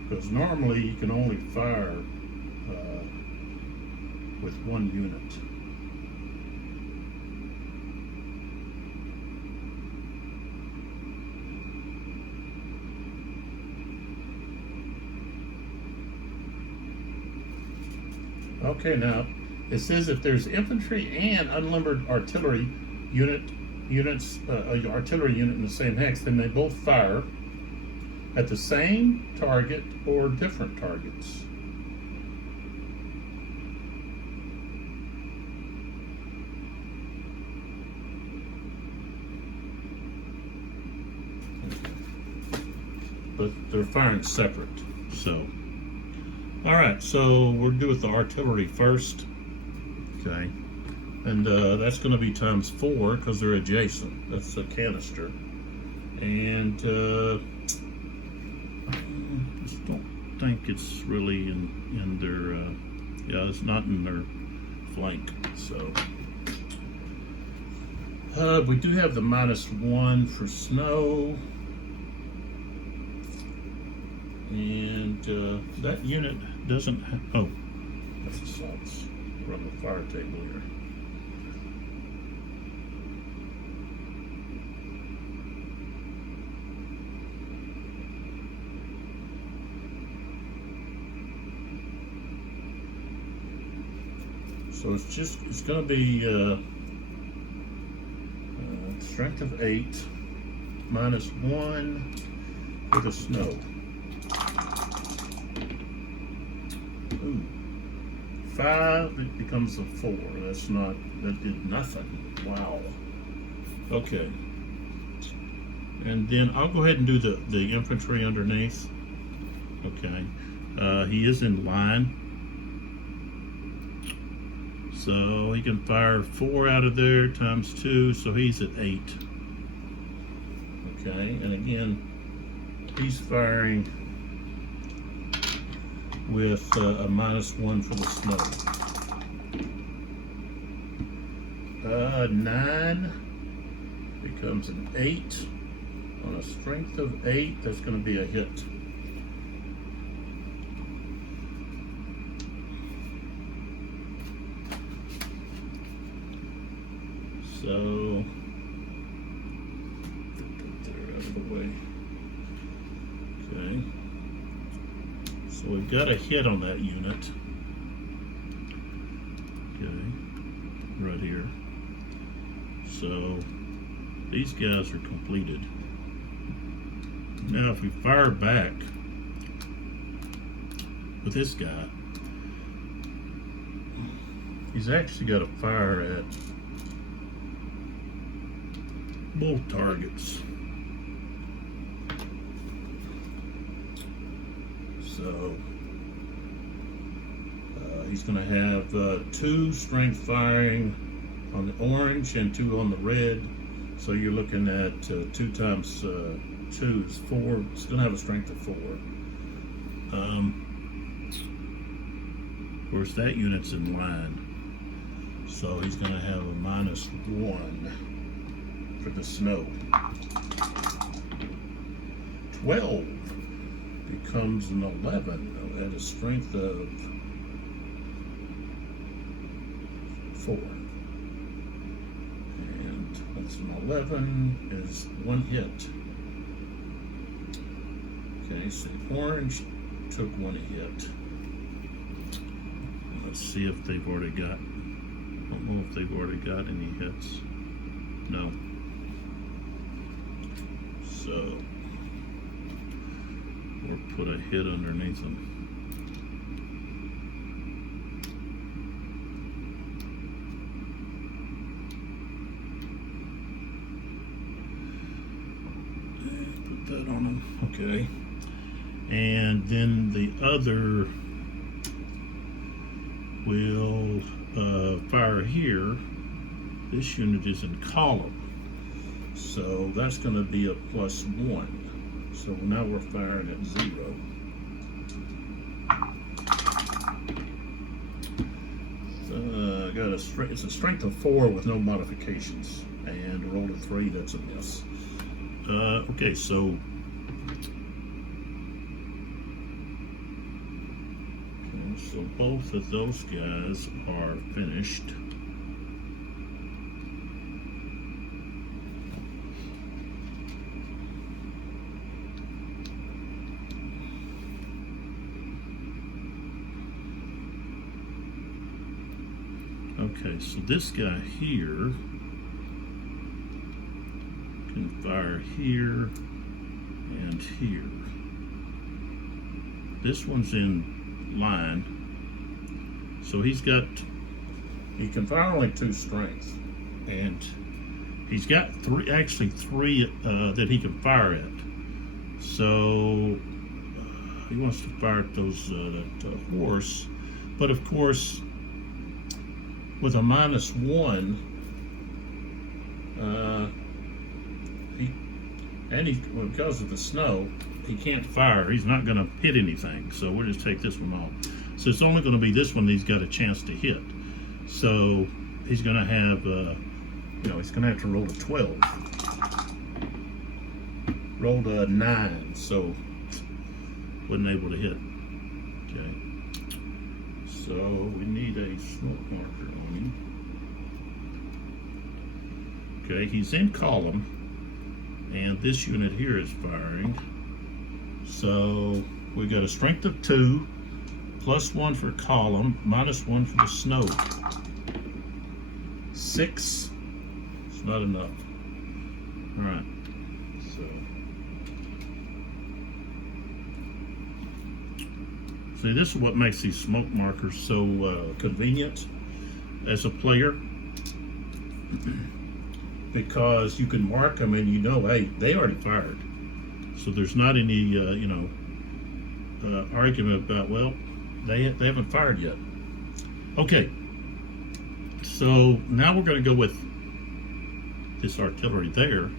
Because normally you can only fire with one unit. Okay, now it says if there's infantry and unlimbered artillery artillery unit in the same hex, then they both fire at the same target or different targets. But they're firing separate. So, all right, so we'll do with the artillery first. Okay, and that's going to be times 4 because they're adjacent. That's a canister. And I just don't think it's really in their yeah, it's not in their flank. So we do have the -1 for snow, and that unit doesn't have, oh, that's assaults. We're on the fire table here. So it's going to be strength of 8 -1 for the snow. Ooh. 5, it becomes a 4. That did nothing. Wow. Okay. And then I'll go ahead and do the infantry underneath. Okay. He is in line. So he can fire 4 out of there times 2, so he's at 8. Okay, and again, he's firing with a -1 for the snow. 9 becomes an 8. On a strength of 8, that's going to be a hit. So, put that out of the way. Okay. So we've got a hit on that unit. Okay. Right here. So, these guys are completed. Now if we fire back with this guy, he's actually got to fire at both targets. So he's going to have 2 strength firing on the orange and 2 on the red. So you're looking at 2 times 2 is 4. It's going to have a strength of 4. Of course, that unit's in line. So he's going to have a -1 for the snow. 12 becomes an 11 at a strength of 4. And that's an 11 is 1 hit. Okay, so orange took 1 hit. Let's see if they've already got, I don't know if they've already got any hits. No. So we'll put a hit underneath them. Put that on them. Okay. And then the other will fire here. This unit is in column, so that's going to be a +1. So now we're firing at 0. Got a it's a strength of 4 with no modifications, and rolled a 3. That's a miss. Okay, so both of those guys are finished. Okay, so this guy here can fire here and here. This one's in line, so he can fire only 2 strengths, and he's got three that he can fire at. So he wants to fire at those that horse, but of course with a -1, because of the snow, he can't fire. He's not going to hit anything, so we'll just take this one off. So it's only going to be this one that he's got a chance to hit. So he's going to have, he's going to have to roll a 12. Rolled a 9, so wasn't able to hit. Okay. So we need a smoke marker on him. Okay, he's in column, and this unit here is firing. So we got a strength of 2, +1 for column, -1 for the snow. 6. It's not enough. All right. So see, this is what makes these smoke markers so convenient as a player, because you can mark them and hey, they already fired. So there's not any argument about, well, they haven't fired yet. Okay, so now we're going to go with this artillery there.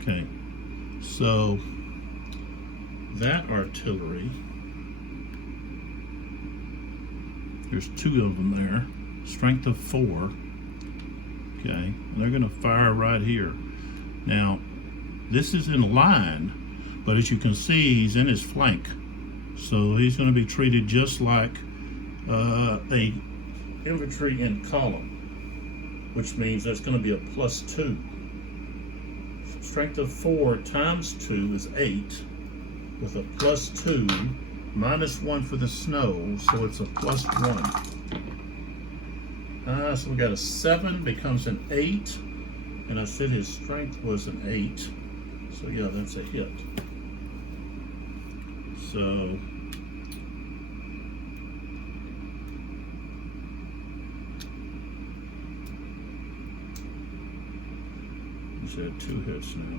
Okay, so that artillery, there's 2 of them there, strength of 4. Okay, and they're going to fire right here. Now, this is in line, but as you can see, he's in his flank, so he's going to be treated just like a infantry in column, which means that's going to be a +2. Strength of 4 times 2 is 8, with a +2, -1 for the snow, so it's a +1. So we got a 7 becomes an 8, and I said his strength was an 8, so yeah, that's a hit. So he's had 2 hits now.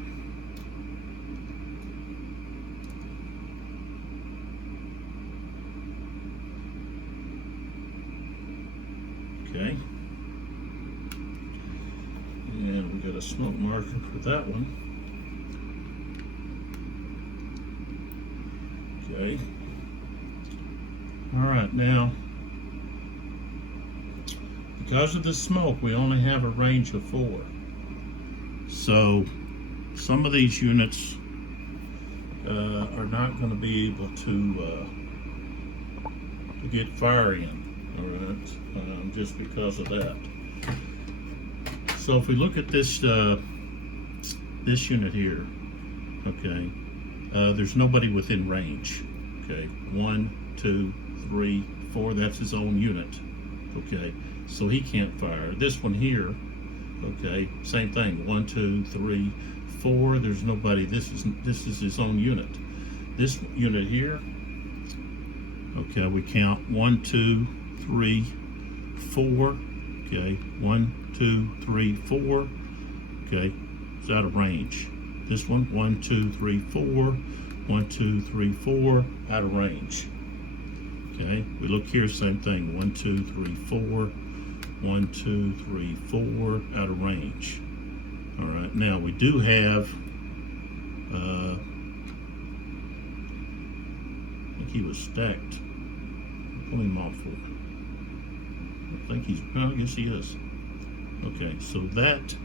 get a smoke marker for that one. Okay. All right, now, because of the smoke, we only have a range of 4. So some of these units are not going to be able to get fire in, all right, just because of that. So if we look at this this unit here, okay, there's nobody within range. Okay, 1, 2, 3, 4. That's his own unit. Okay, so he can't fire. This one here, okay, same thing. 1, 2, 3, 4. There's nobody. This is his own unit. This unit here, okay, we count 1, 2, 3, 4. Okay, 1, 2, 3, 4. Okay, it's out of range. This one, 1, 2, 3, 4. 1, 2, 3, 4. Out of range. Okay, we look here, same thing. 1, 2, 3, 4. 1, 2, 3, 4. Out of range. All right, now we do have. I think he was stacked. Pull him off for. I think he's. Well, I guess he is. Okay, so that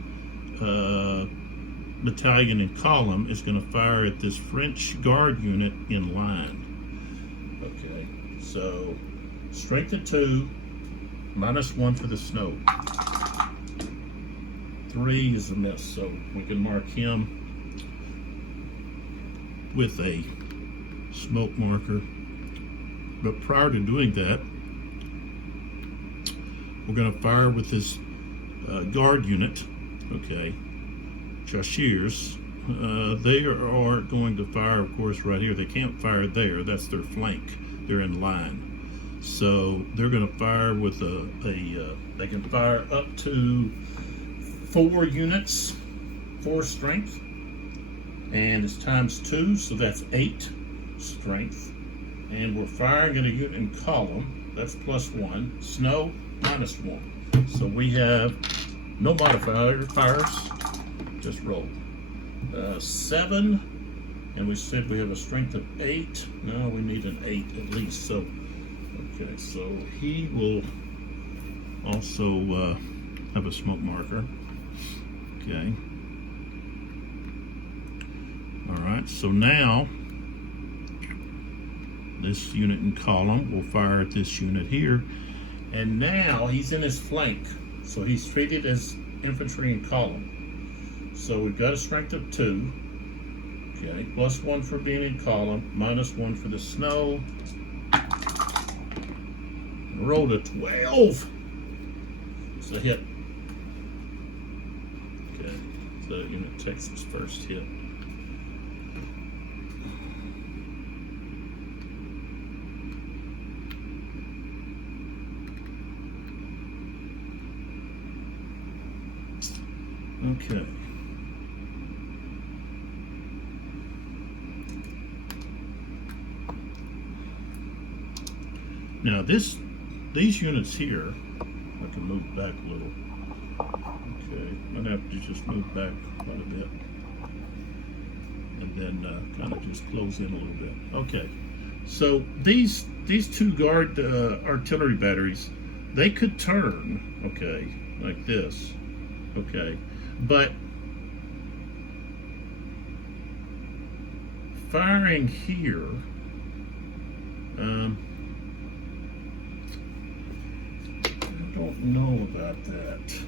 battalion in column is going to fire at this French guard unit in line. Okay, so strength of 2, -1 for the snow. 3 is a miss, so we can mark him with a smoke marker. But prior to doing that, we're going to fire with this guard unit, okay, chasseurs. They are going to fire, of course, right here. They can't fire there. That's their flank. They're in line. So they're going to fire with they can fire up to 4 units, 4 strength. And it's times 2, so that's 8 strength. And we're firing at a unit in column. That's +1. Snow, -1. So we have no modifiers. Just roll. 7, and we said we have a strength of 8. Now we need an 8 at least. So, okay, so he will also have a smoke marker. Okay. All right. So now this unit in column will fire at this unit here, and now he's in his flank. So he's treated as infantry in column. So we've got a strength of 2. Okay, +1 for being in column, -1 for the snow. Rolled a 12. It's a hit. Okay, so that unit takes its first hit. Okay. Now these units here, I can move back a little. Okay, I'm gonna have to just move back quite a bit, and then kind of just close in a little bit. Okay, so these 2 guard artillery batteries, they could turn, okay, like this, okay, but firing here. I don't know about that.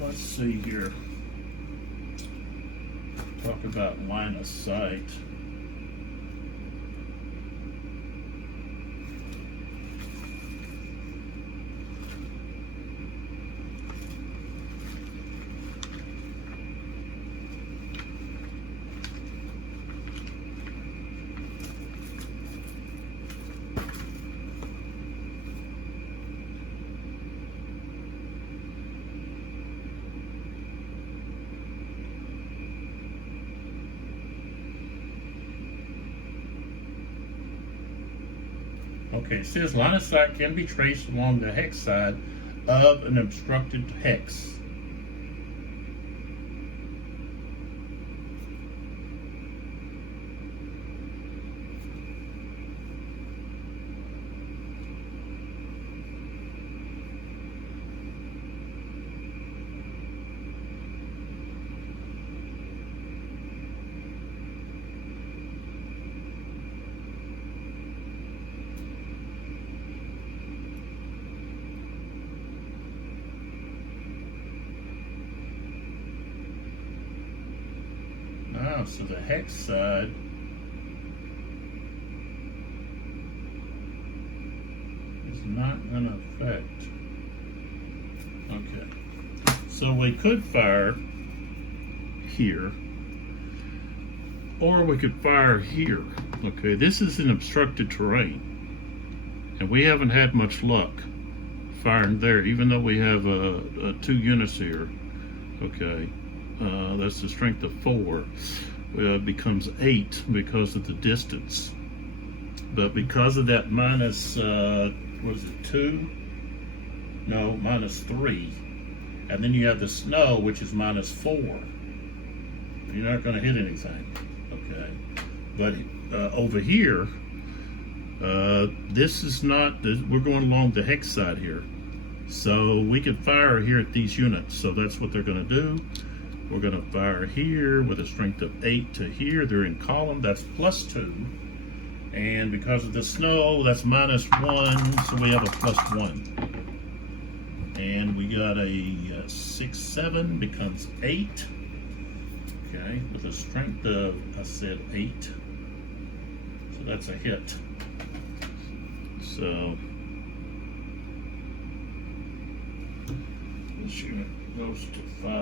Let's see here. Talk about line of sight. Okay, it says line of sight can be traced along the hex side of an obstructed hex. so the hex side is not going to affect. Okay. So we could fire here, or we could fire here. Okay, this is an obstructed terrain, and we haven't had much luck firing there, even though we have 2 units here. Okay, that's the strength of 4. Becomes 8 because of the distance, but because of that minus, was it 2? No, minus 3, and then you have the snow, which is minus 4. You're not going to hit anything. Okay, but over here, this is not. We're going along the hex side here, so we can fire here at these units. So that's what they're going to do. We're going to fire here with a strength of 8 to here. They're in column. That's plus 2, and because of the snow, that's minus 1. So we have a plus 1, and we got a 6, 7 becomes 8. Okay, with a strength of, I said 8. So that's a hit. So this unit goes to 5.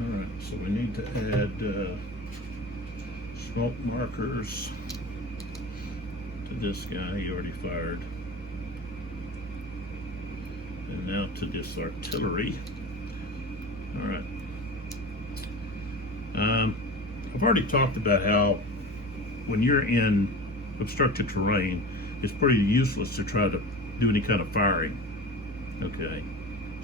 Alright, so we need to add smoke markers to this guy. He already fired. And now to this artillery. All right. I've already talked about how when you're in obstructed terrain, it's pretty useless to try to do any kind of firing. Okay.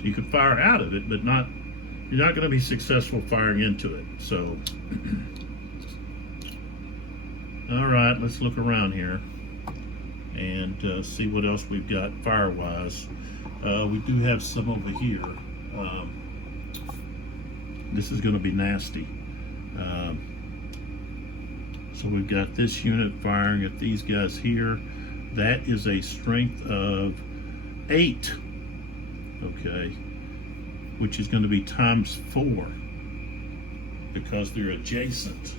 You could fire out of it, but you're not going to be successful firing into it. So, all right, let's look around here and see what else we've got fire-wise. We do have some over here. This is going to be nasty. So we've got this unit firing at these guys here. That is a strength of 8, okay, which is going to be times 4 because they're adjacent.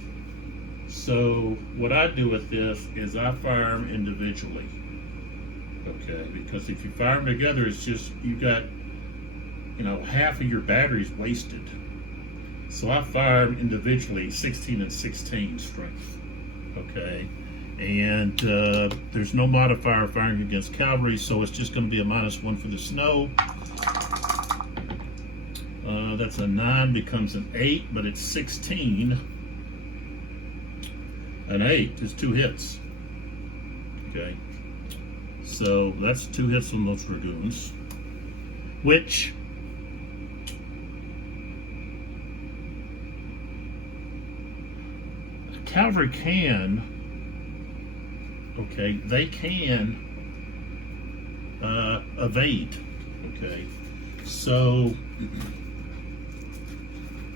So what I do with this is I fire them individually. Okay, because if you fire them together, it's just, you got, half of your battery's wasted. So I fire them individually, 16 and 16 strength. Okay, and there's no modifier firing against cavalry, so it's just going to be a -1 for the snow. That's a 9 becomes an 8, but it's 16. An 8 is 2 hits. Okay. So that's 2 hits on those dragoons, which cavalry can, okay, they can evade. Okay, so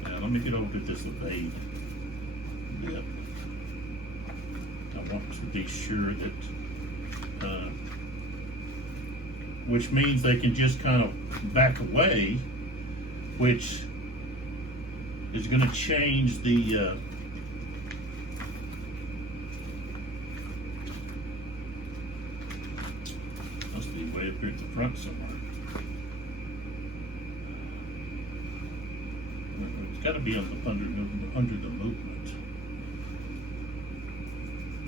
now let me get over to this evade. Yep. I want to be sure that which means they can just kind of back away, which is going to change the must be way up here at the front somewhere. It's got to be under the movement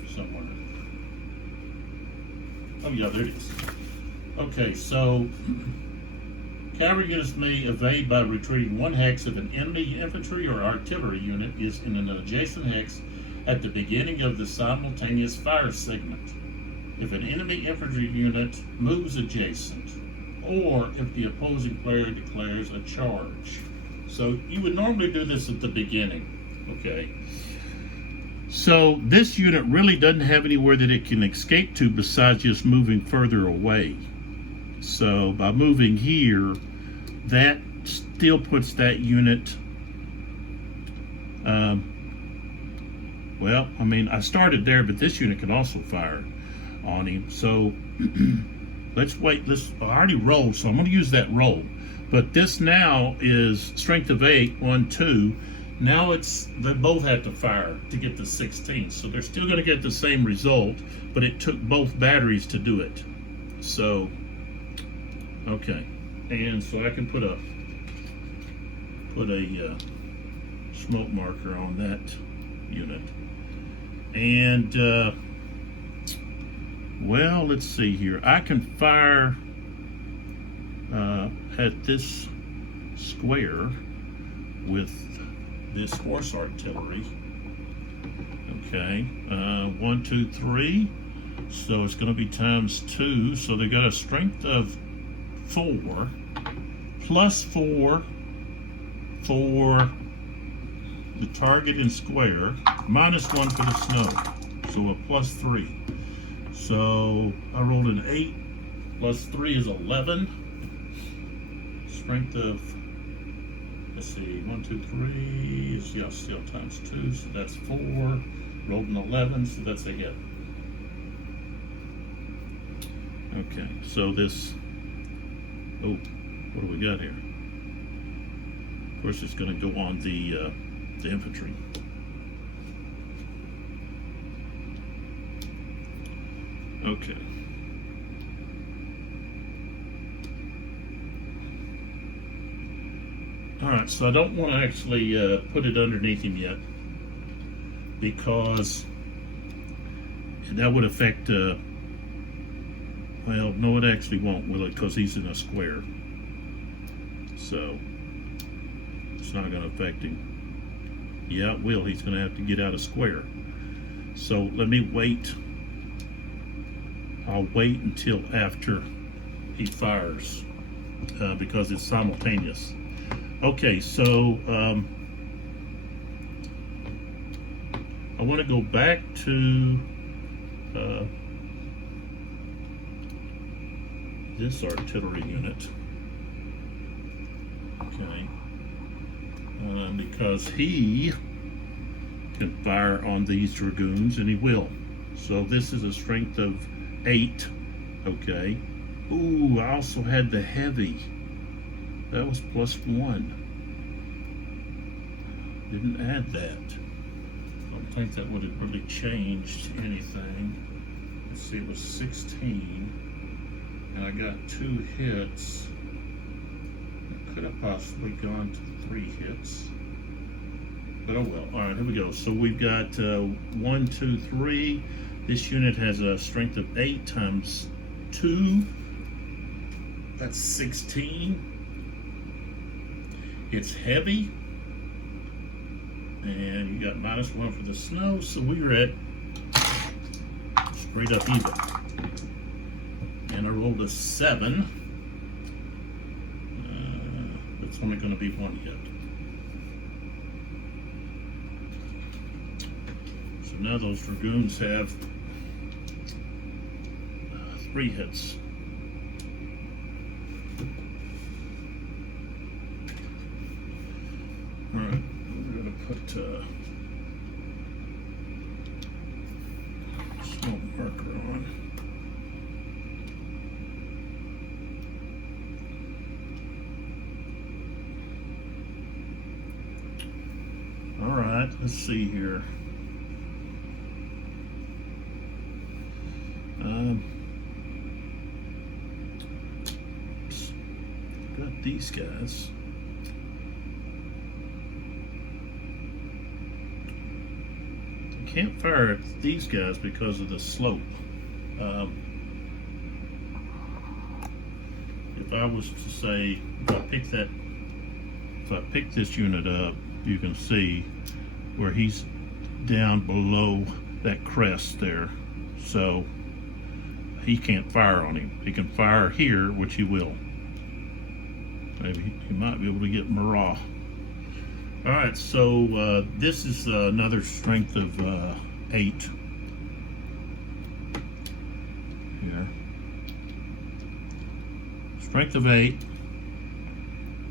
somewhere. Oh yeah, there it is. Okay, so cavalry units may evade by retreating 1 hex if an enemy infantry or artillery unit is in an adjacent hex at the beginning of the simultaneous fire segment. If an enemy infantry unit moves adjacent, or if the opposing player declares a charge. So you would normally do this at the beginning, okay? So this unit really doesn't have anywhere that it can escape to besides just moving further away. So by moving here, that still puts that unit, I started there, but this unit can also fire on him. So let's wait. I already rolled, so I'm going to use that roll. But this now is strength of 8, 1, 2. Now they both have to fire to get the 16. So they're still going to get the same result, but it took both batteries to do it. So, okay. And so I can put a smoke marker on that unit. And, well, let's see here. I can fire at this square with this horse artillery. Okay, 1, 2, 3. So it's going to be times 2. So they got a strength of 4 plus 4 for the target in square, minus 1 for the snow. So a plus 3. So I rolled an 8 plus 3 is 11. Strength of, let's see, 1, 2, 3, yeah, still times 2, so that's 4. Rolled an 11, so that's a hit. Okay, so this, oh, what do we got here? Of course, it's going to go on the infantry. Okay. Alright, so I don't want to actually put it underneath him yet, because that would affect, well, no, it actually won't, will it? Because he's in a square. So, it's not going to affect him. Yeah, it will. He's going to have to get out of square. So, let me wait. I'll wait until after he fires, because it's simultaneous. Okay, so I want to go back to this artillery unit. Okay, because he can fire on these dragoons, and he will. So this is a strength of 8. Okay. Ooh, I also had the heavy. That was plus 1. Didn't add that. Don't think that would have really changed anything. Let's see, it was 16. And I got 2 hits. It could have possibly gone to 3 hits. But oh well. Alright, here we go. So we've got 1, 2, 3. This unit has a strength of 8 times 2. That's 16. It's heavy, and you got minus 1 for the snow, so we are at straight up even. And I rolled a 7. That's only going to be 1 hit. So now those dragoons have 3 hits. Alright, we're going to put smoke marker on. Alright, let's see here. Got these guys. Can't fire at these guys because of the slope. If I was to say, if I pick this unit up, you can see where he's down below that crest there. So he can't fire on him. He can fire here, which he will. Maybe he might be able to get Marat. Alright, so this is another strength of 8 here. Strength of 8.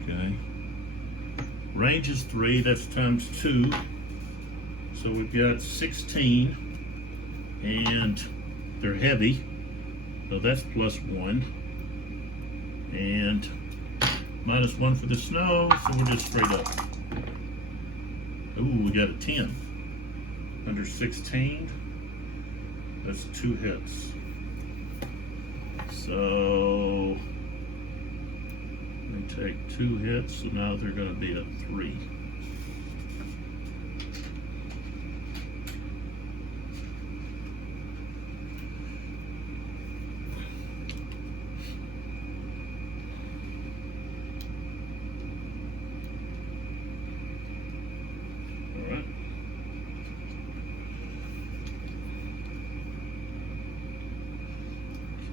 Okay. Range is 3, that's times 2. So we've got 16. And they're heavy. So that's +1. And -1 for the snow, so we're just straight up. Ooh, we got a 10. Under 16. That's 2 hits. So we take 2 hits, so now they're going to be a 3.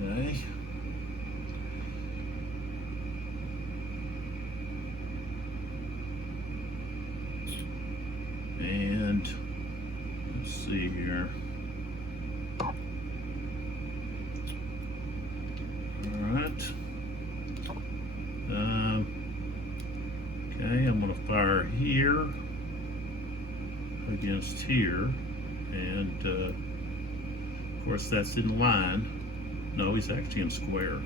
Okay. And let's see here. All right. Okay, I'm going to fire here against here, and of course that's in line. No, he's actually in square.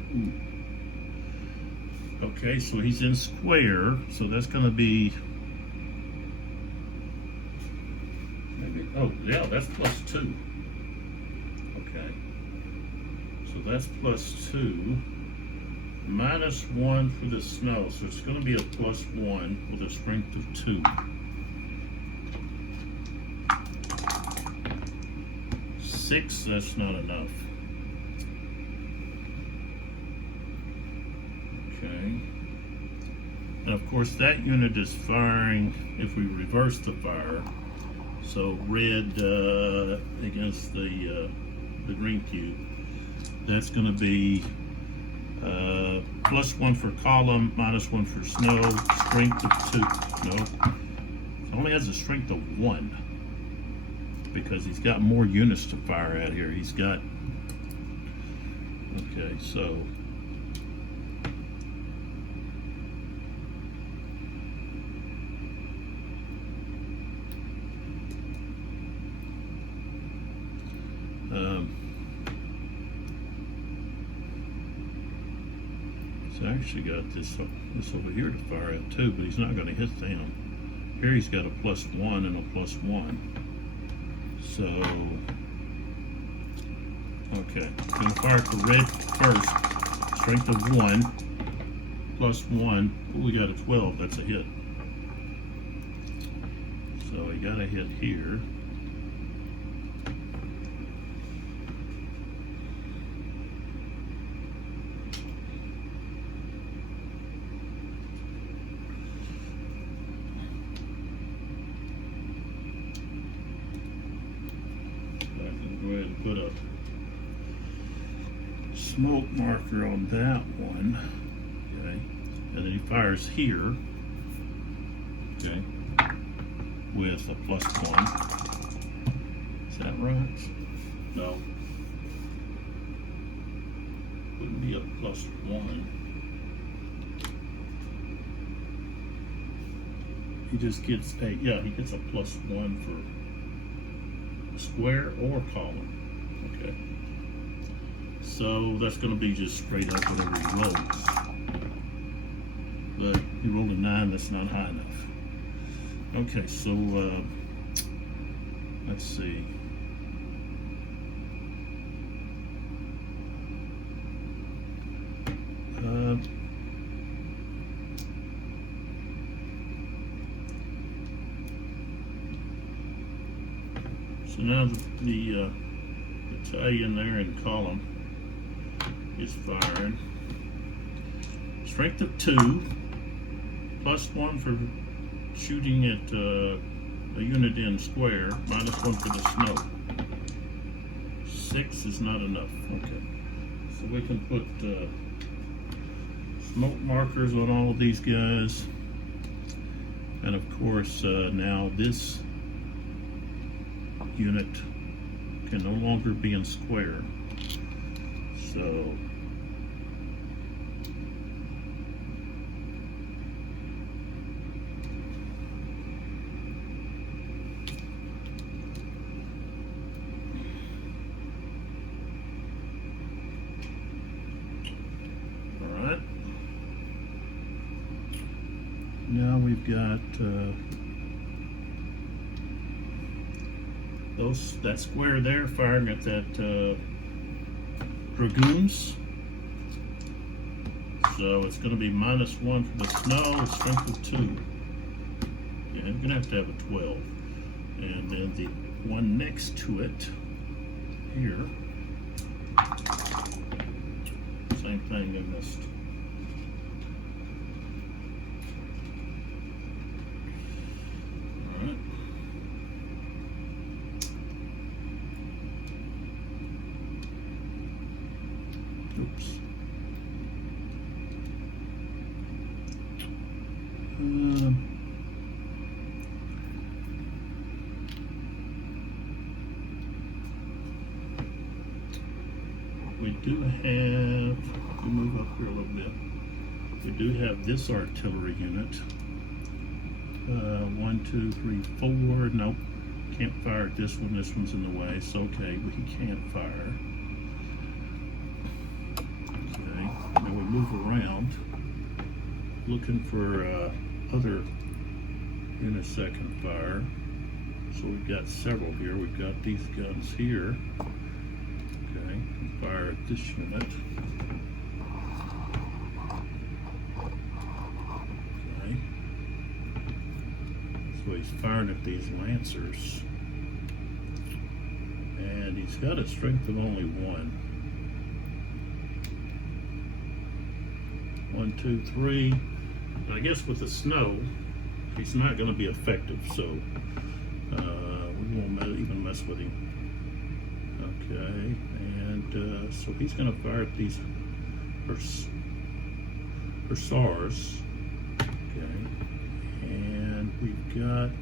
Okay, so he's in square, so that's going to be maybe. Oh, yeah, that's +2. Okay, so that's +2. -1 for the snow, so it's going to be a +1 with a strength of 2. 6, that's not enough. Okay. And of course that unit is firing if we reverse the fire. So red against the green cube. That's going to be +1 for column, -1 for snow, strength of 2. No, it only has a strength of 1 because he's got more units to fire at here. He's got. Okay, so. He's actually got this over here to fire at too, but he's not going to hit them. Here he's got a +1 and a +1. So, okay, I'm going to fire at the red first. Strength of 1, +1. Oh, we got a 12. That's a hit. So we got a hit here. Go ahead and put a smoke marker on that one. Okay, and then he fires here. Okay, with a +1. Is that right? No. Wouldn't be a +1. He just gets a, yeah, he gets a +1 for square or column. Okay. So that's going to be just straight up whatever he rolls. But he rolled a 9, that's not high enough. Okay, so let's see. So now the battalion there in column is firing. Strength of 2, +1 for shooting at a unit in square, -1 for the snow. 6 is not enough. Okay, so we can put smoke markers on all of these guys, and of course now this unit can no longer be in square. So we've got that square there firing at that dragoons. So it's going to be -1 for the snow, strength of 2. Yeah, I'm going to have a 12. And then the one next to it, here, same thing I missed. Alright. Oops. We do have, we move up here a little bit. We do have this artillery unit. 1, 2, 3, 4. Nope, can't fire at this one. This one's in the way. So okay, we can't fire. Okay, and then we move around, looking for other units that can fire. So we've got several here. We've got these guns here. Okay, fire at this unit. Okay. So he's firing at these lancers. And he's got a strength of only 1. 1, 2, 3. I guess with the snow, he's not going to be effective, so we won't even mess with him. Okay, and so he's going to fire at these hussars. Okay, and we've got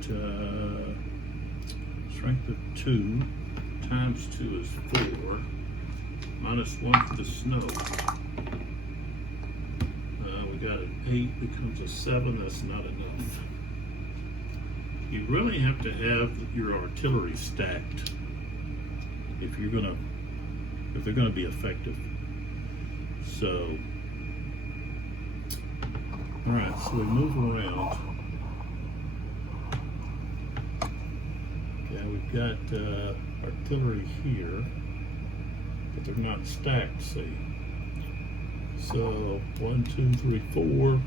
strength of 2 times 2 is 4, -1 for the snow. We got an 8 becomes a 7. That's not enough. You really have to have your artillery stacked if they're gonna be effective. So, all right. So we move around. Okay, we've got artillery here, but they're not stacked. See. So 1, 2, 3, 4.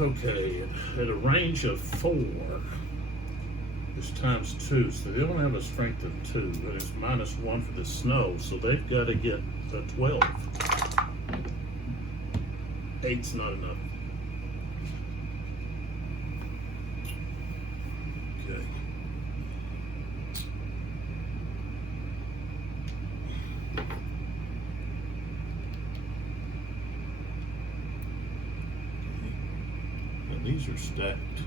Okay, at a range of 4 is times 2, so they don't have a strength of 2, and it's -1 for the snow, so they've got to get a 12. 8's not enough. Okay. These are stacked.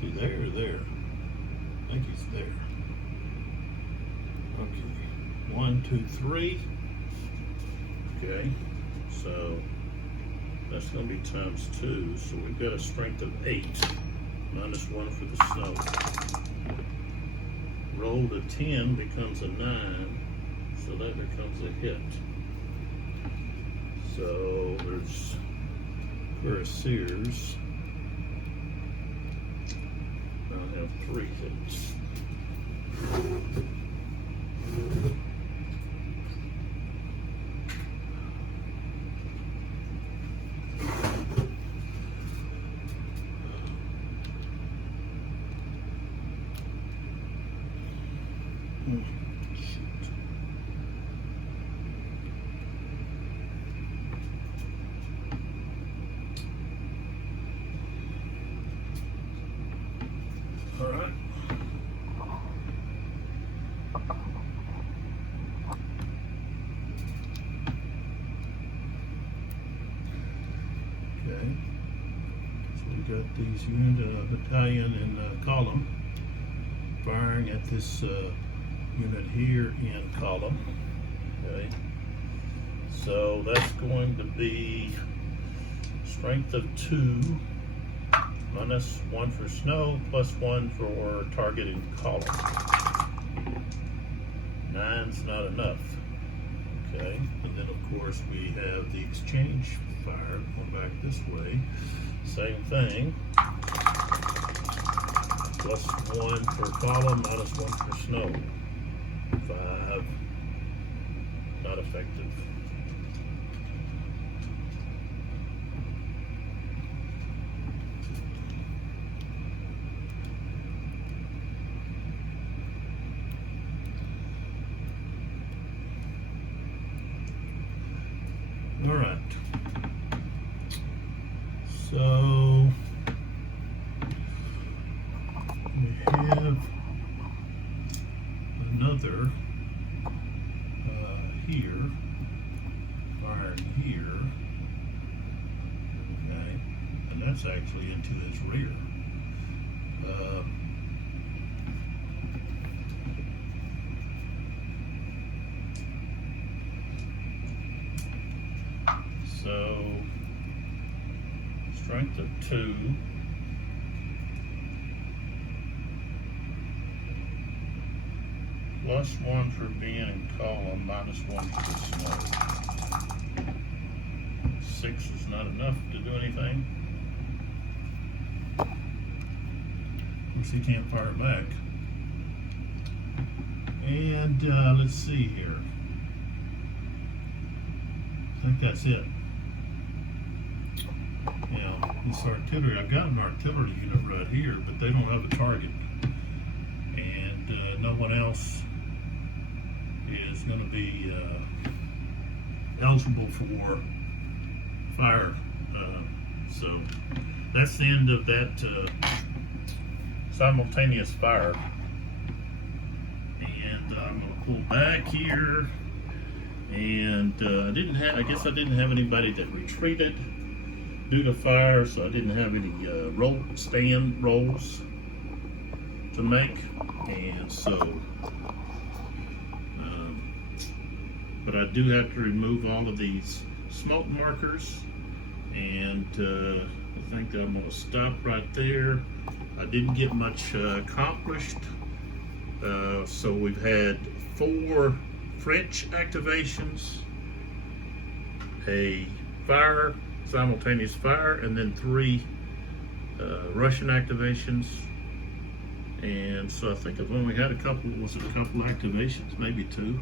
See, there. I think he's there. Okay. 1, 2, 3. Okay. So that's going to be times 2. So we've got a strength of 8, -1 for the snow. Roll a 10 becomes a 9, so that becomes a hit. So there's cuirassiers. I'll have 3 hits. All right. Okay. So we got these battalion and column firing at this unit here in column. Okay. So that's going to be strength of 2 minus 1 for snow, plus 1 for targeted column. 9's not enough. Okay, and then of course we have the exchange fire going back this way. Same thing. Plus 1 for column, minus 1 for snow. 5, not effective. All right. So we have another here, fire here, okay, and that's actually into his rear. So strength of 2. Plus 1 for being in column, minus 1 for the snow. 6 is not enough to do anything. Of course, he can't fire back. And let's see here. I think that's it. Now, this artillery, I've got an artillery unit right here, but they don't have a target. And no one else is going to be eligible for fire. So that's the end of that simultaneous fire. And I'm going to pull back here. And I guess I didn't have anybody that retreated due to fire, so I didn't have any stand rolls to make. And so but I do have to remove all of these smoke markers, and I think that I'm going to stop right there. I didn't get much accomplished. So we've had 4 French activations, a fire, simultaneous fire, and then 3 Russian activations. And so I think I've only had a couple activations, maybe 2.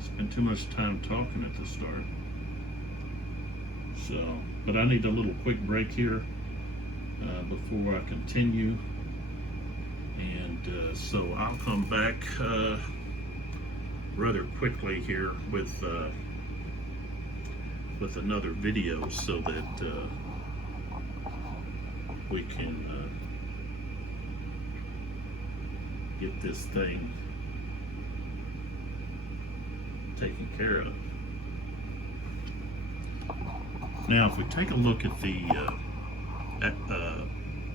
Spent too much time talking at the start. So, but I need a little quick break here before I continue. And so I'll come back rather quickly here with another video so that we can get this thing taken care of. Now, if we take a look at the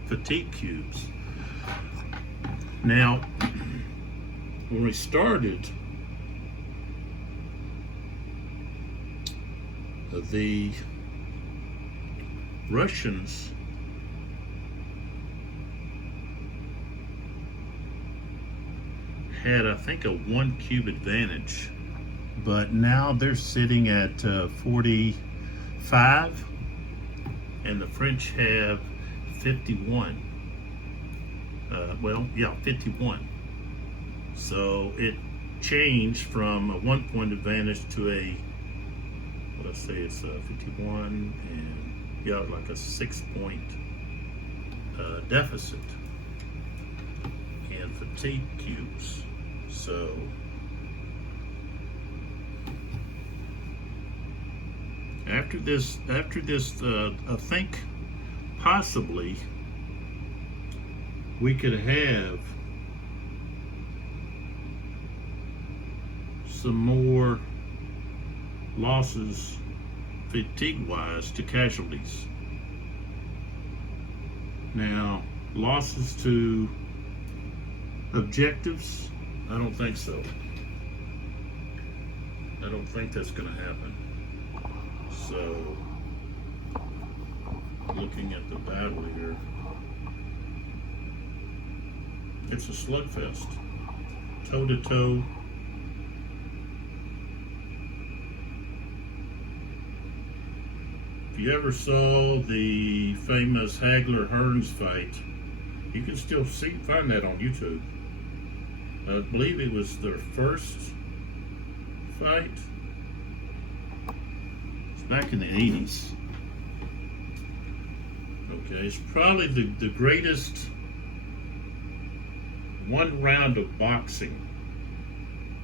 fatigue cubes, now when we started, the Russians had, I think, a 1 cube advantage, but now they're sitting at 45, and the French have 51. 51. So it changed from a 1 point advantage to a, let's say it's 51, and yeah, like a 6 point deficit in fatigue cubes. So after this, I think possibly we could have some more losses fatigue-wise to casualties. Now, losses to objectives, I don't think so. I don't think that's going to happen. So looking at the battle here. It's a slugfest, toe to toe. If you ever saw the famous Hagler-Hearns fight, you can still find that on YouTube. I believe it was their first fight. It's back in the 80s. Okay, it's probably the greatest one round of boxing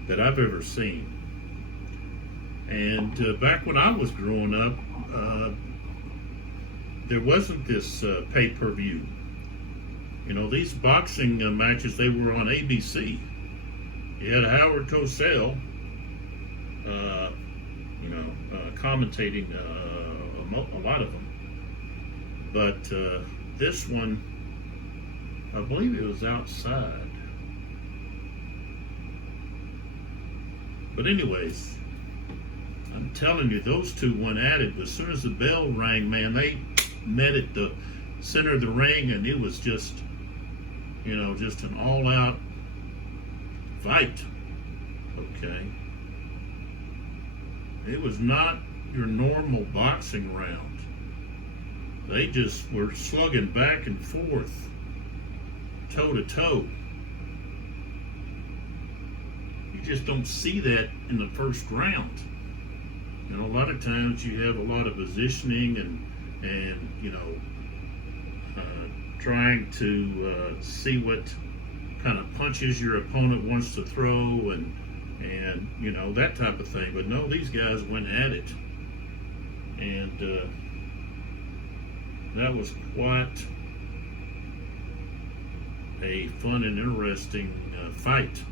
that I've ever seen. And back when I was growing up, there wasn't this pay-per-view. You know, these boxing matches, they were on ABC. You had Howard Cosell, commentating a lot of them. But this one, I believe it was outside. But anyways, I'm telling you, those two went at it. As soon as the bell rang, man, they met at the center of the ring, and it was just, just an all-out fight. Okay. It was not your normal boxing round. They just were slugging back and forth, toe to toe. You just don't see that in the first round. A lot of times you have a lot of positioning and trying to see what kind of punches your opponent wants to throw and that type of thing. But no, these guys went at it, and that was quite a fun and interesting fight.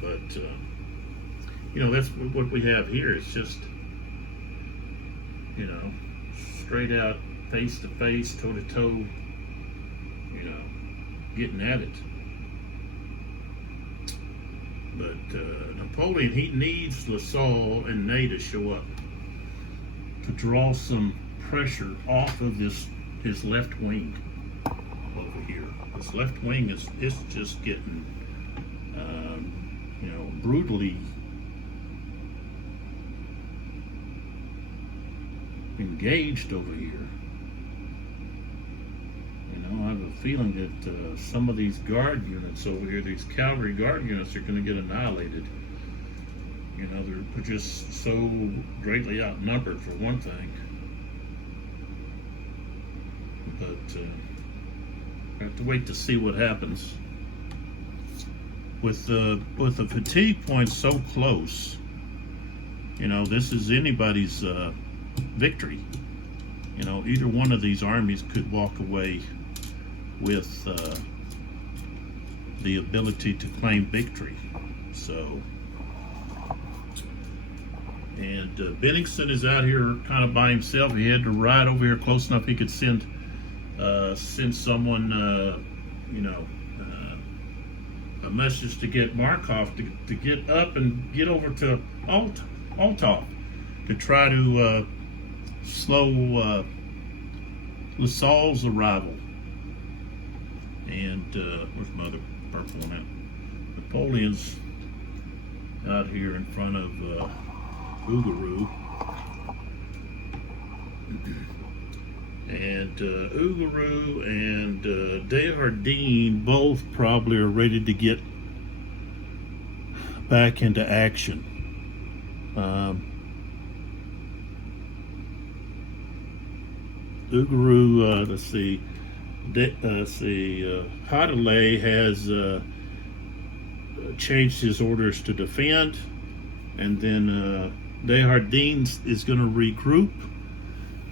But that's what we have here. It's just straight out, face to face, toe to toe, getting at it. But Napoleon, he needs LaSalle and Ney to show up to draw some pressure off of his left wing over here. His left wing is just getting brutally engaged over here. I have a feeling that some of these guard units over here, these cavalry guard units, are going to get annihilated. They're just so greatly outnumbered, for one thing. But I have to wait to see what happens. With the fatigue points so close, this is anybody's victory. Either one of these armies could walk away with the ability to claim victory. So, and Bennington is out here kind of by himself. He had to ride over here close enough he could send someone, a message to get Markov to get up and get over to Althoff to try to slow LaSalle's arrival. And where's my other purple one at? Napoleon's out here in front of Ugaru. And Ugaru and Desjardins both probably are ready to get back into action. Ugaru, let's see, Hadelay has changed his orders to defend, and then Desjardins is going to regroup,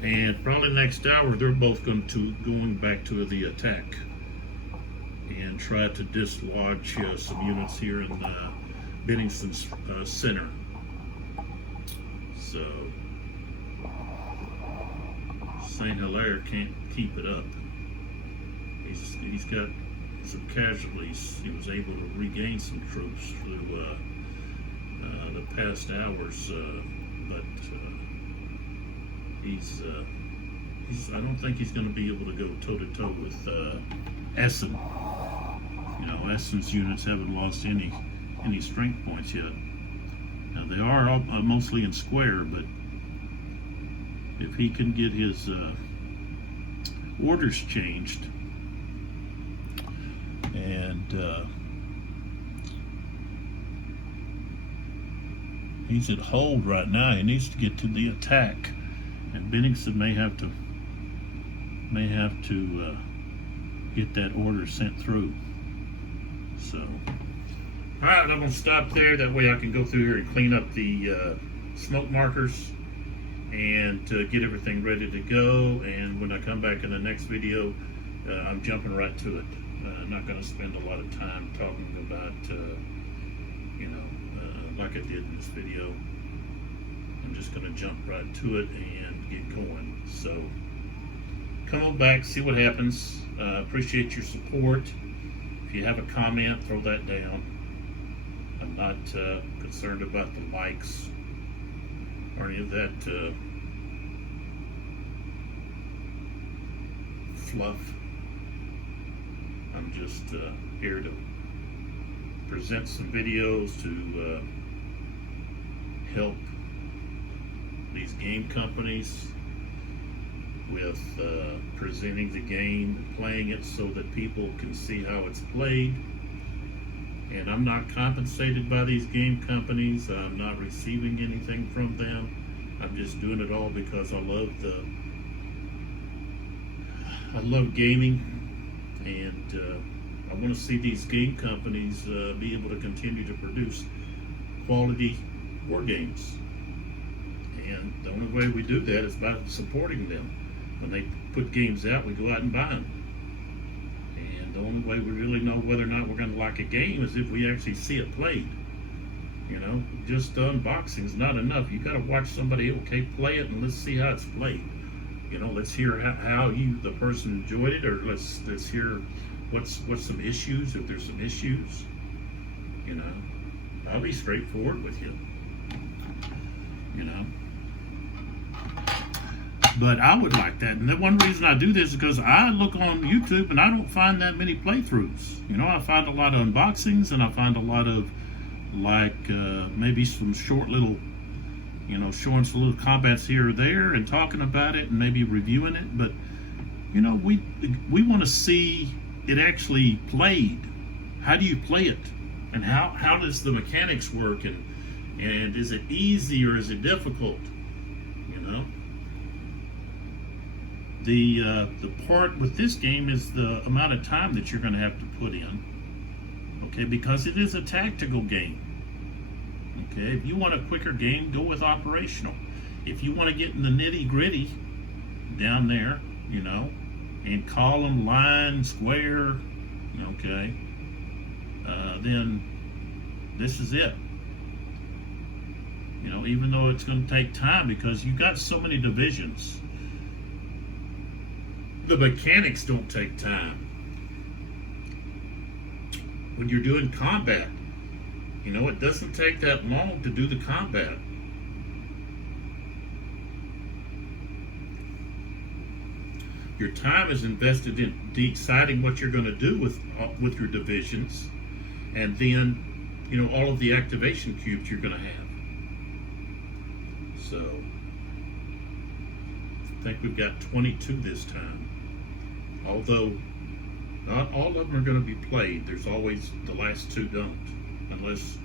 and probably next hour they're both going back to the attack and try to dislodge some units here in Bennington's center. So Saint Hilaire can't keep it up. He's got some casualties. He was able to regain some troops through the past hours, but he's I don't think he's going to be able to go toe to toe with Essen. You know, Essen's units haven't lost any strength points yet. Now they are mostly in square, but if he can get his orders changed and he's at hold right now. He needs to get to the attack, and Bennington may have to get that order sent through. So, all right, I'm gonna stop there. That way, I can go through here and clean up the smoke markers and get everything ready to go. And when I come back in the next video, I'm jumping right to it. I'm not going to spend a lot of time talking about, like I did in this video. I'm just going to jump right to it and get going. So come on back, see what happens. Appreciate your support. If you have a comment, throw that down. I'm not concerned about the likes or any of that fluff. I'm just here to present some videos to help these game companies with presenting the game, playing it so that people can see how it's played. And I'm not compensated by these game companies. I'm not receiving anything from them. I'm just doing it all because I love gaming, and I want to see these game companies be able to continue to produce quality war games. And the only way we do that is by supporting them. When they put games out, we go out and buy them. And the only way we really know whether or not we're going to like a game is if we actually see it played. You know, just unboxing is not enough. You got to watch somebody play it, and let's see how it's played. You know, let's hear how the person enjoyed it, or let's hear what's some issues, if there's some issues. You know, I'll be straightforward with you. You know, but I would like that, and the one reason I do this is because I look on YouTube and I don't find that many playthroughs. You know, I find a lot of unboxings, and I find a lot of maybe some short little, showing some little combats here or there and talking about it and maybe reviewing it. But we want to see it actually played. How do you play it, and how does the mechanics work, and is it easy or is it difficult? The part with this game is the amount of time that you're going to have to put in. Okay, because it is a tactical game. Okay, if you want a quicker game, go with operational. If you want to get in the nitty gritty down there, and column, line, square, okay, then this is it. Even though it's going to take time because you got so many divisions, the mechanics don't take time. When you're doing combat, it doesn't take that long to do the combat. Your time is invested in deciding what you're going to do with your divisions, and then, all of the activation cubes you're going to have. So, I think we've got 22 this time. Although, not all of them are going to be played. There's always the last two don't, unless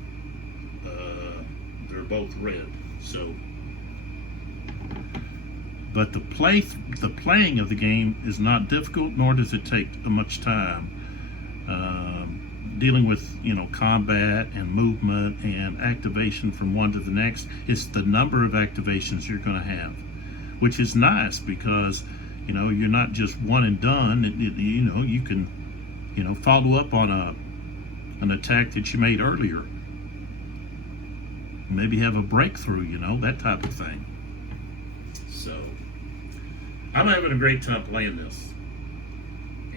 they're both red. So, but the playing of the game is not difficult, nor does it take much time. Dealing with combat and movement and activation from one to the next, it's the number of activations you're going to have, which is nice because you're not just one and done. You can follow up on an attack that you made earlier. Maybe have a breakthrough, that type of thing. So, I'm having a great time playing this.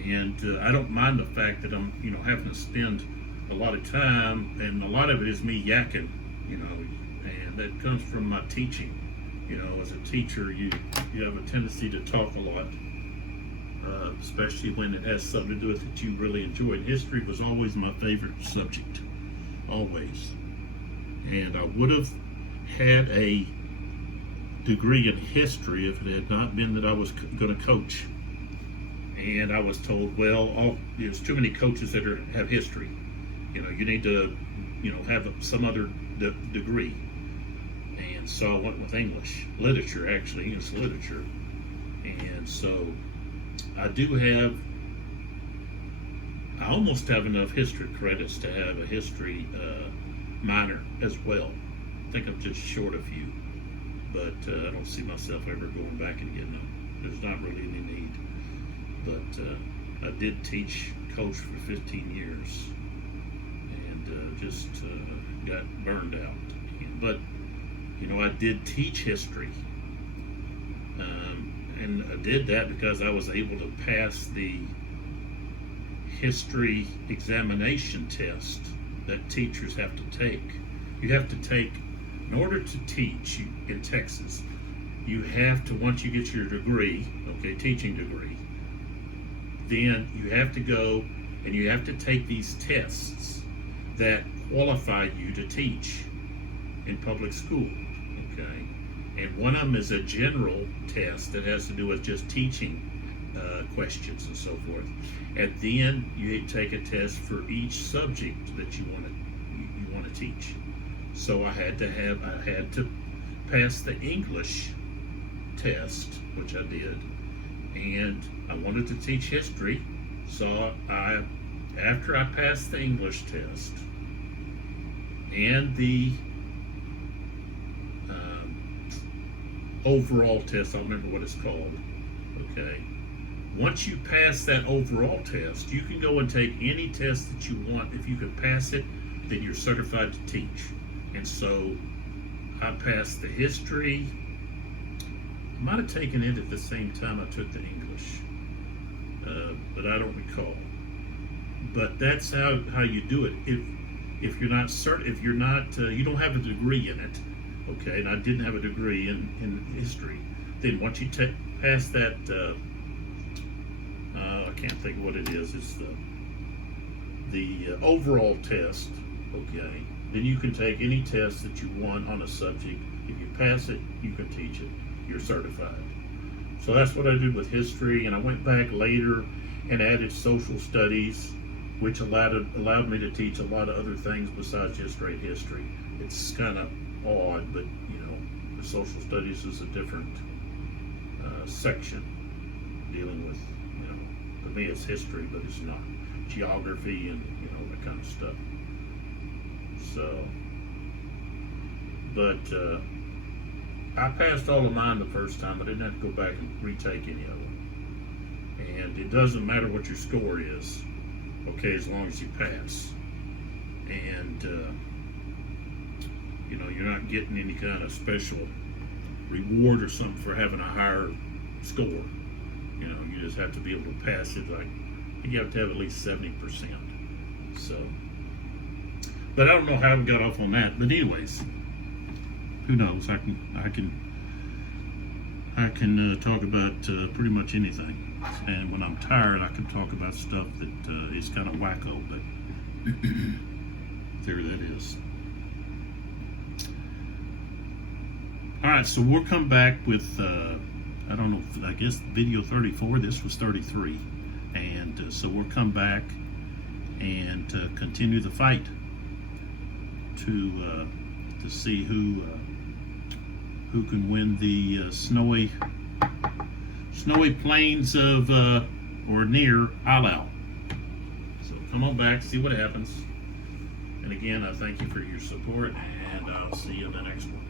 And I don't mind the fact that I'm, having to spend a lot of time, and a lot of it is me yakking, and that comes from my teaching. You know, as a teacher, you have a tendency to talk a lot, especially when it has something to do with it you really enjoy. And history was always my favorite subject, always. And I would have had a degree in history if it had not been that I was going to coach. And I was told, well, there's too many coaches that have history. You know, you need to, have some other degree. And so I went with English literature, actually, English literature. And so I almost have enough history credits to have a history minor as well. I think I'm just short a few, but I don't see myself ever going back and getting them. There's not really any need. But I did coach for 15 years, and just got burned out. But I did teach history, and I did that because I was able to pass the history examination test that teachers have to take. You have to take, in order to teach in Texas, you have to, once you get your degree, teaching degree, then you have to go and you have to take these tests that qualify you to teach in public school, And one of them is a general test that has to do with just teaching questions and so forth. At the end, you take a test for each subject that you want to teach. So I had to pass the English test, which I did, and I wanted to teach history. So after I passed the English test and the overall test, I don't remember what it's called. Once you pass that overall test, you can go and take any test that you want. If you can pass it, then you're certified to teach. And so I passed the history. I might have taken it at the same time I took the English, but I don't recall. But that's how you do it. If you're not you don't have a degree in it, and I didn't have a degree in history, then once you pass that, I can't think of what it is. It's the overall test, Then you can take any test that you want on a subject. If you pass it, you can teach it. You're certified. So that's what I did with history, and I went back later and added social studies, which allowed me to teach a lot of other things besides just straight history. It's kind of odd, but the social studies is a different section dealing with, to me it's history, but it's not. Geography and that kind of stuff. So, but I passed all of mine the first time. I didn't have to go back and retake any of them. And it doesn't matter what your score is, as long as you pass. And you're not getting any kind of special reward or something for having a higher score. You just have to be able to pass it. You have to have at least 70%. So, but I don't know how we got off on that. But anyways, who knows? I can talk about pretty much anything. And when I'm tired, I can talk about stuff that is kind of wacko. But there that is. All right, so we'll come back with, I don't know, I guess video 34, this was 33. And so we'll come back and continue the fight to see who can win the snowy plains of, or near Eylau. So come on back, see what happens. And again, I thank you for your support, and I'll see you in the next one.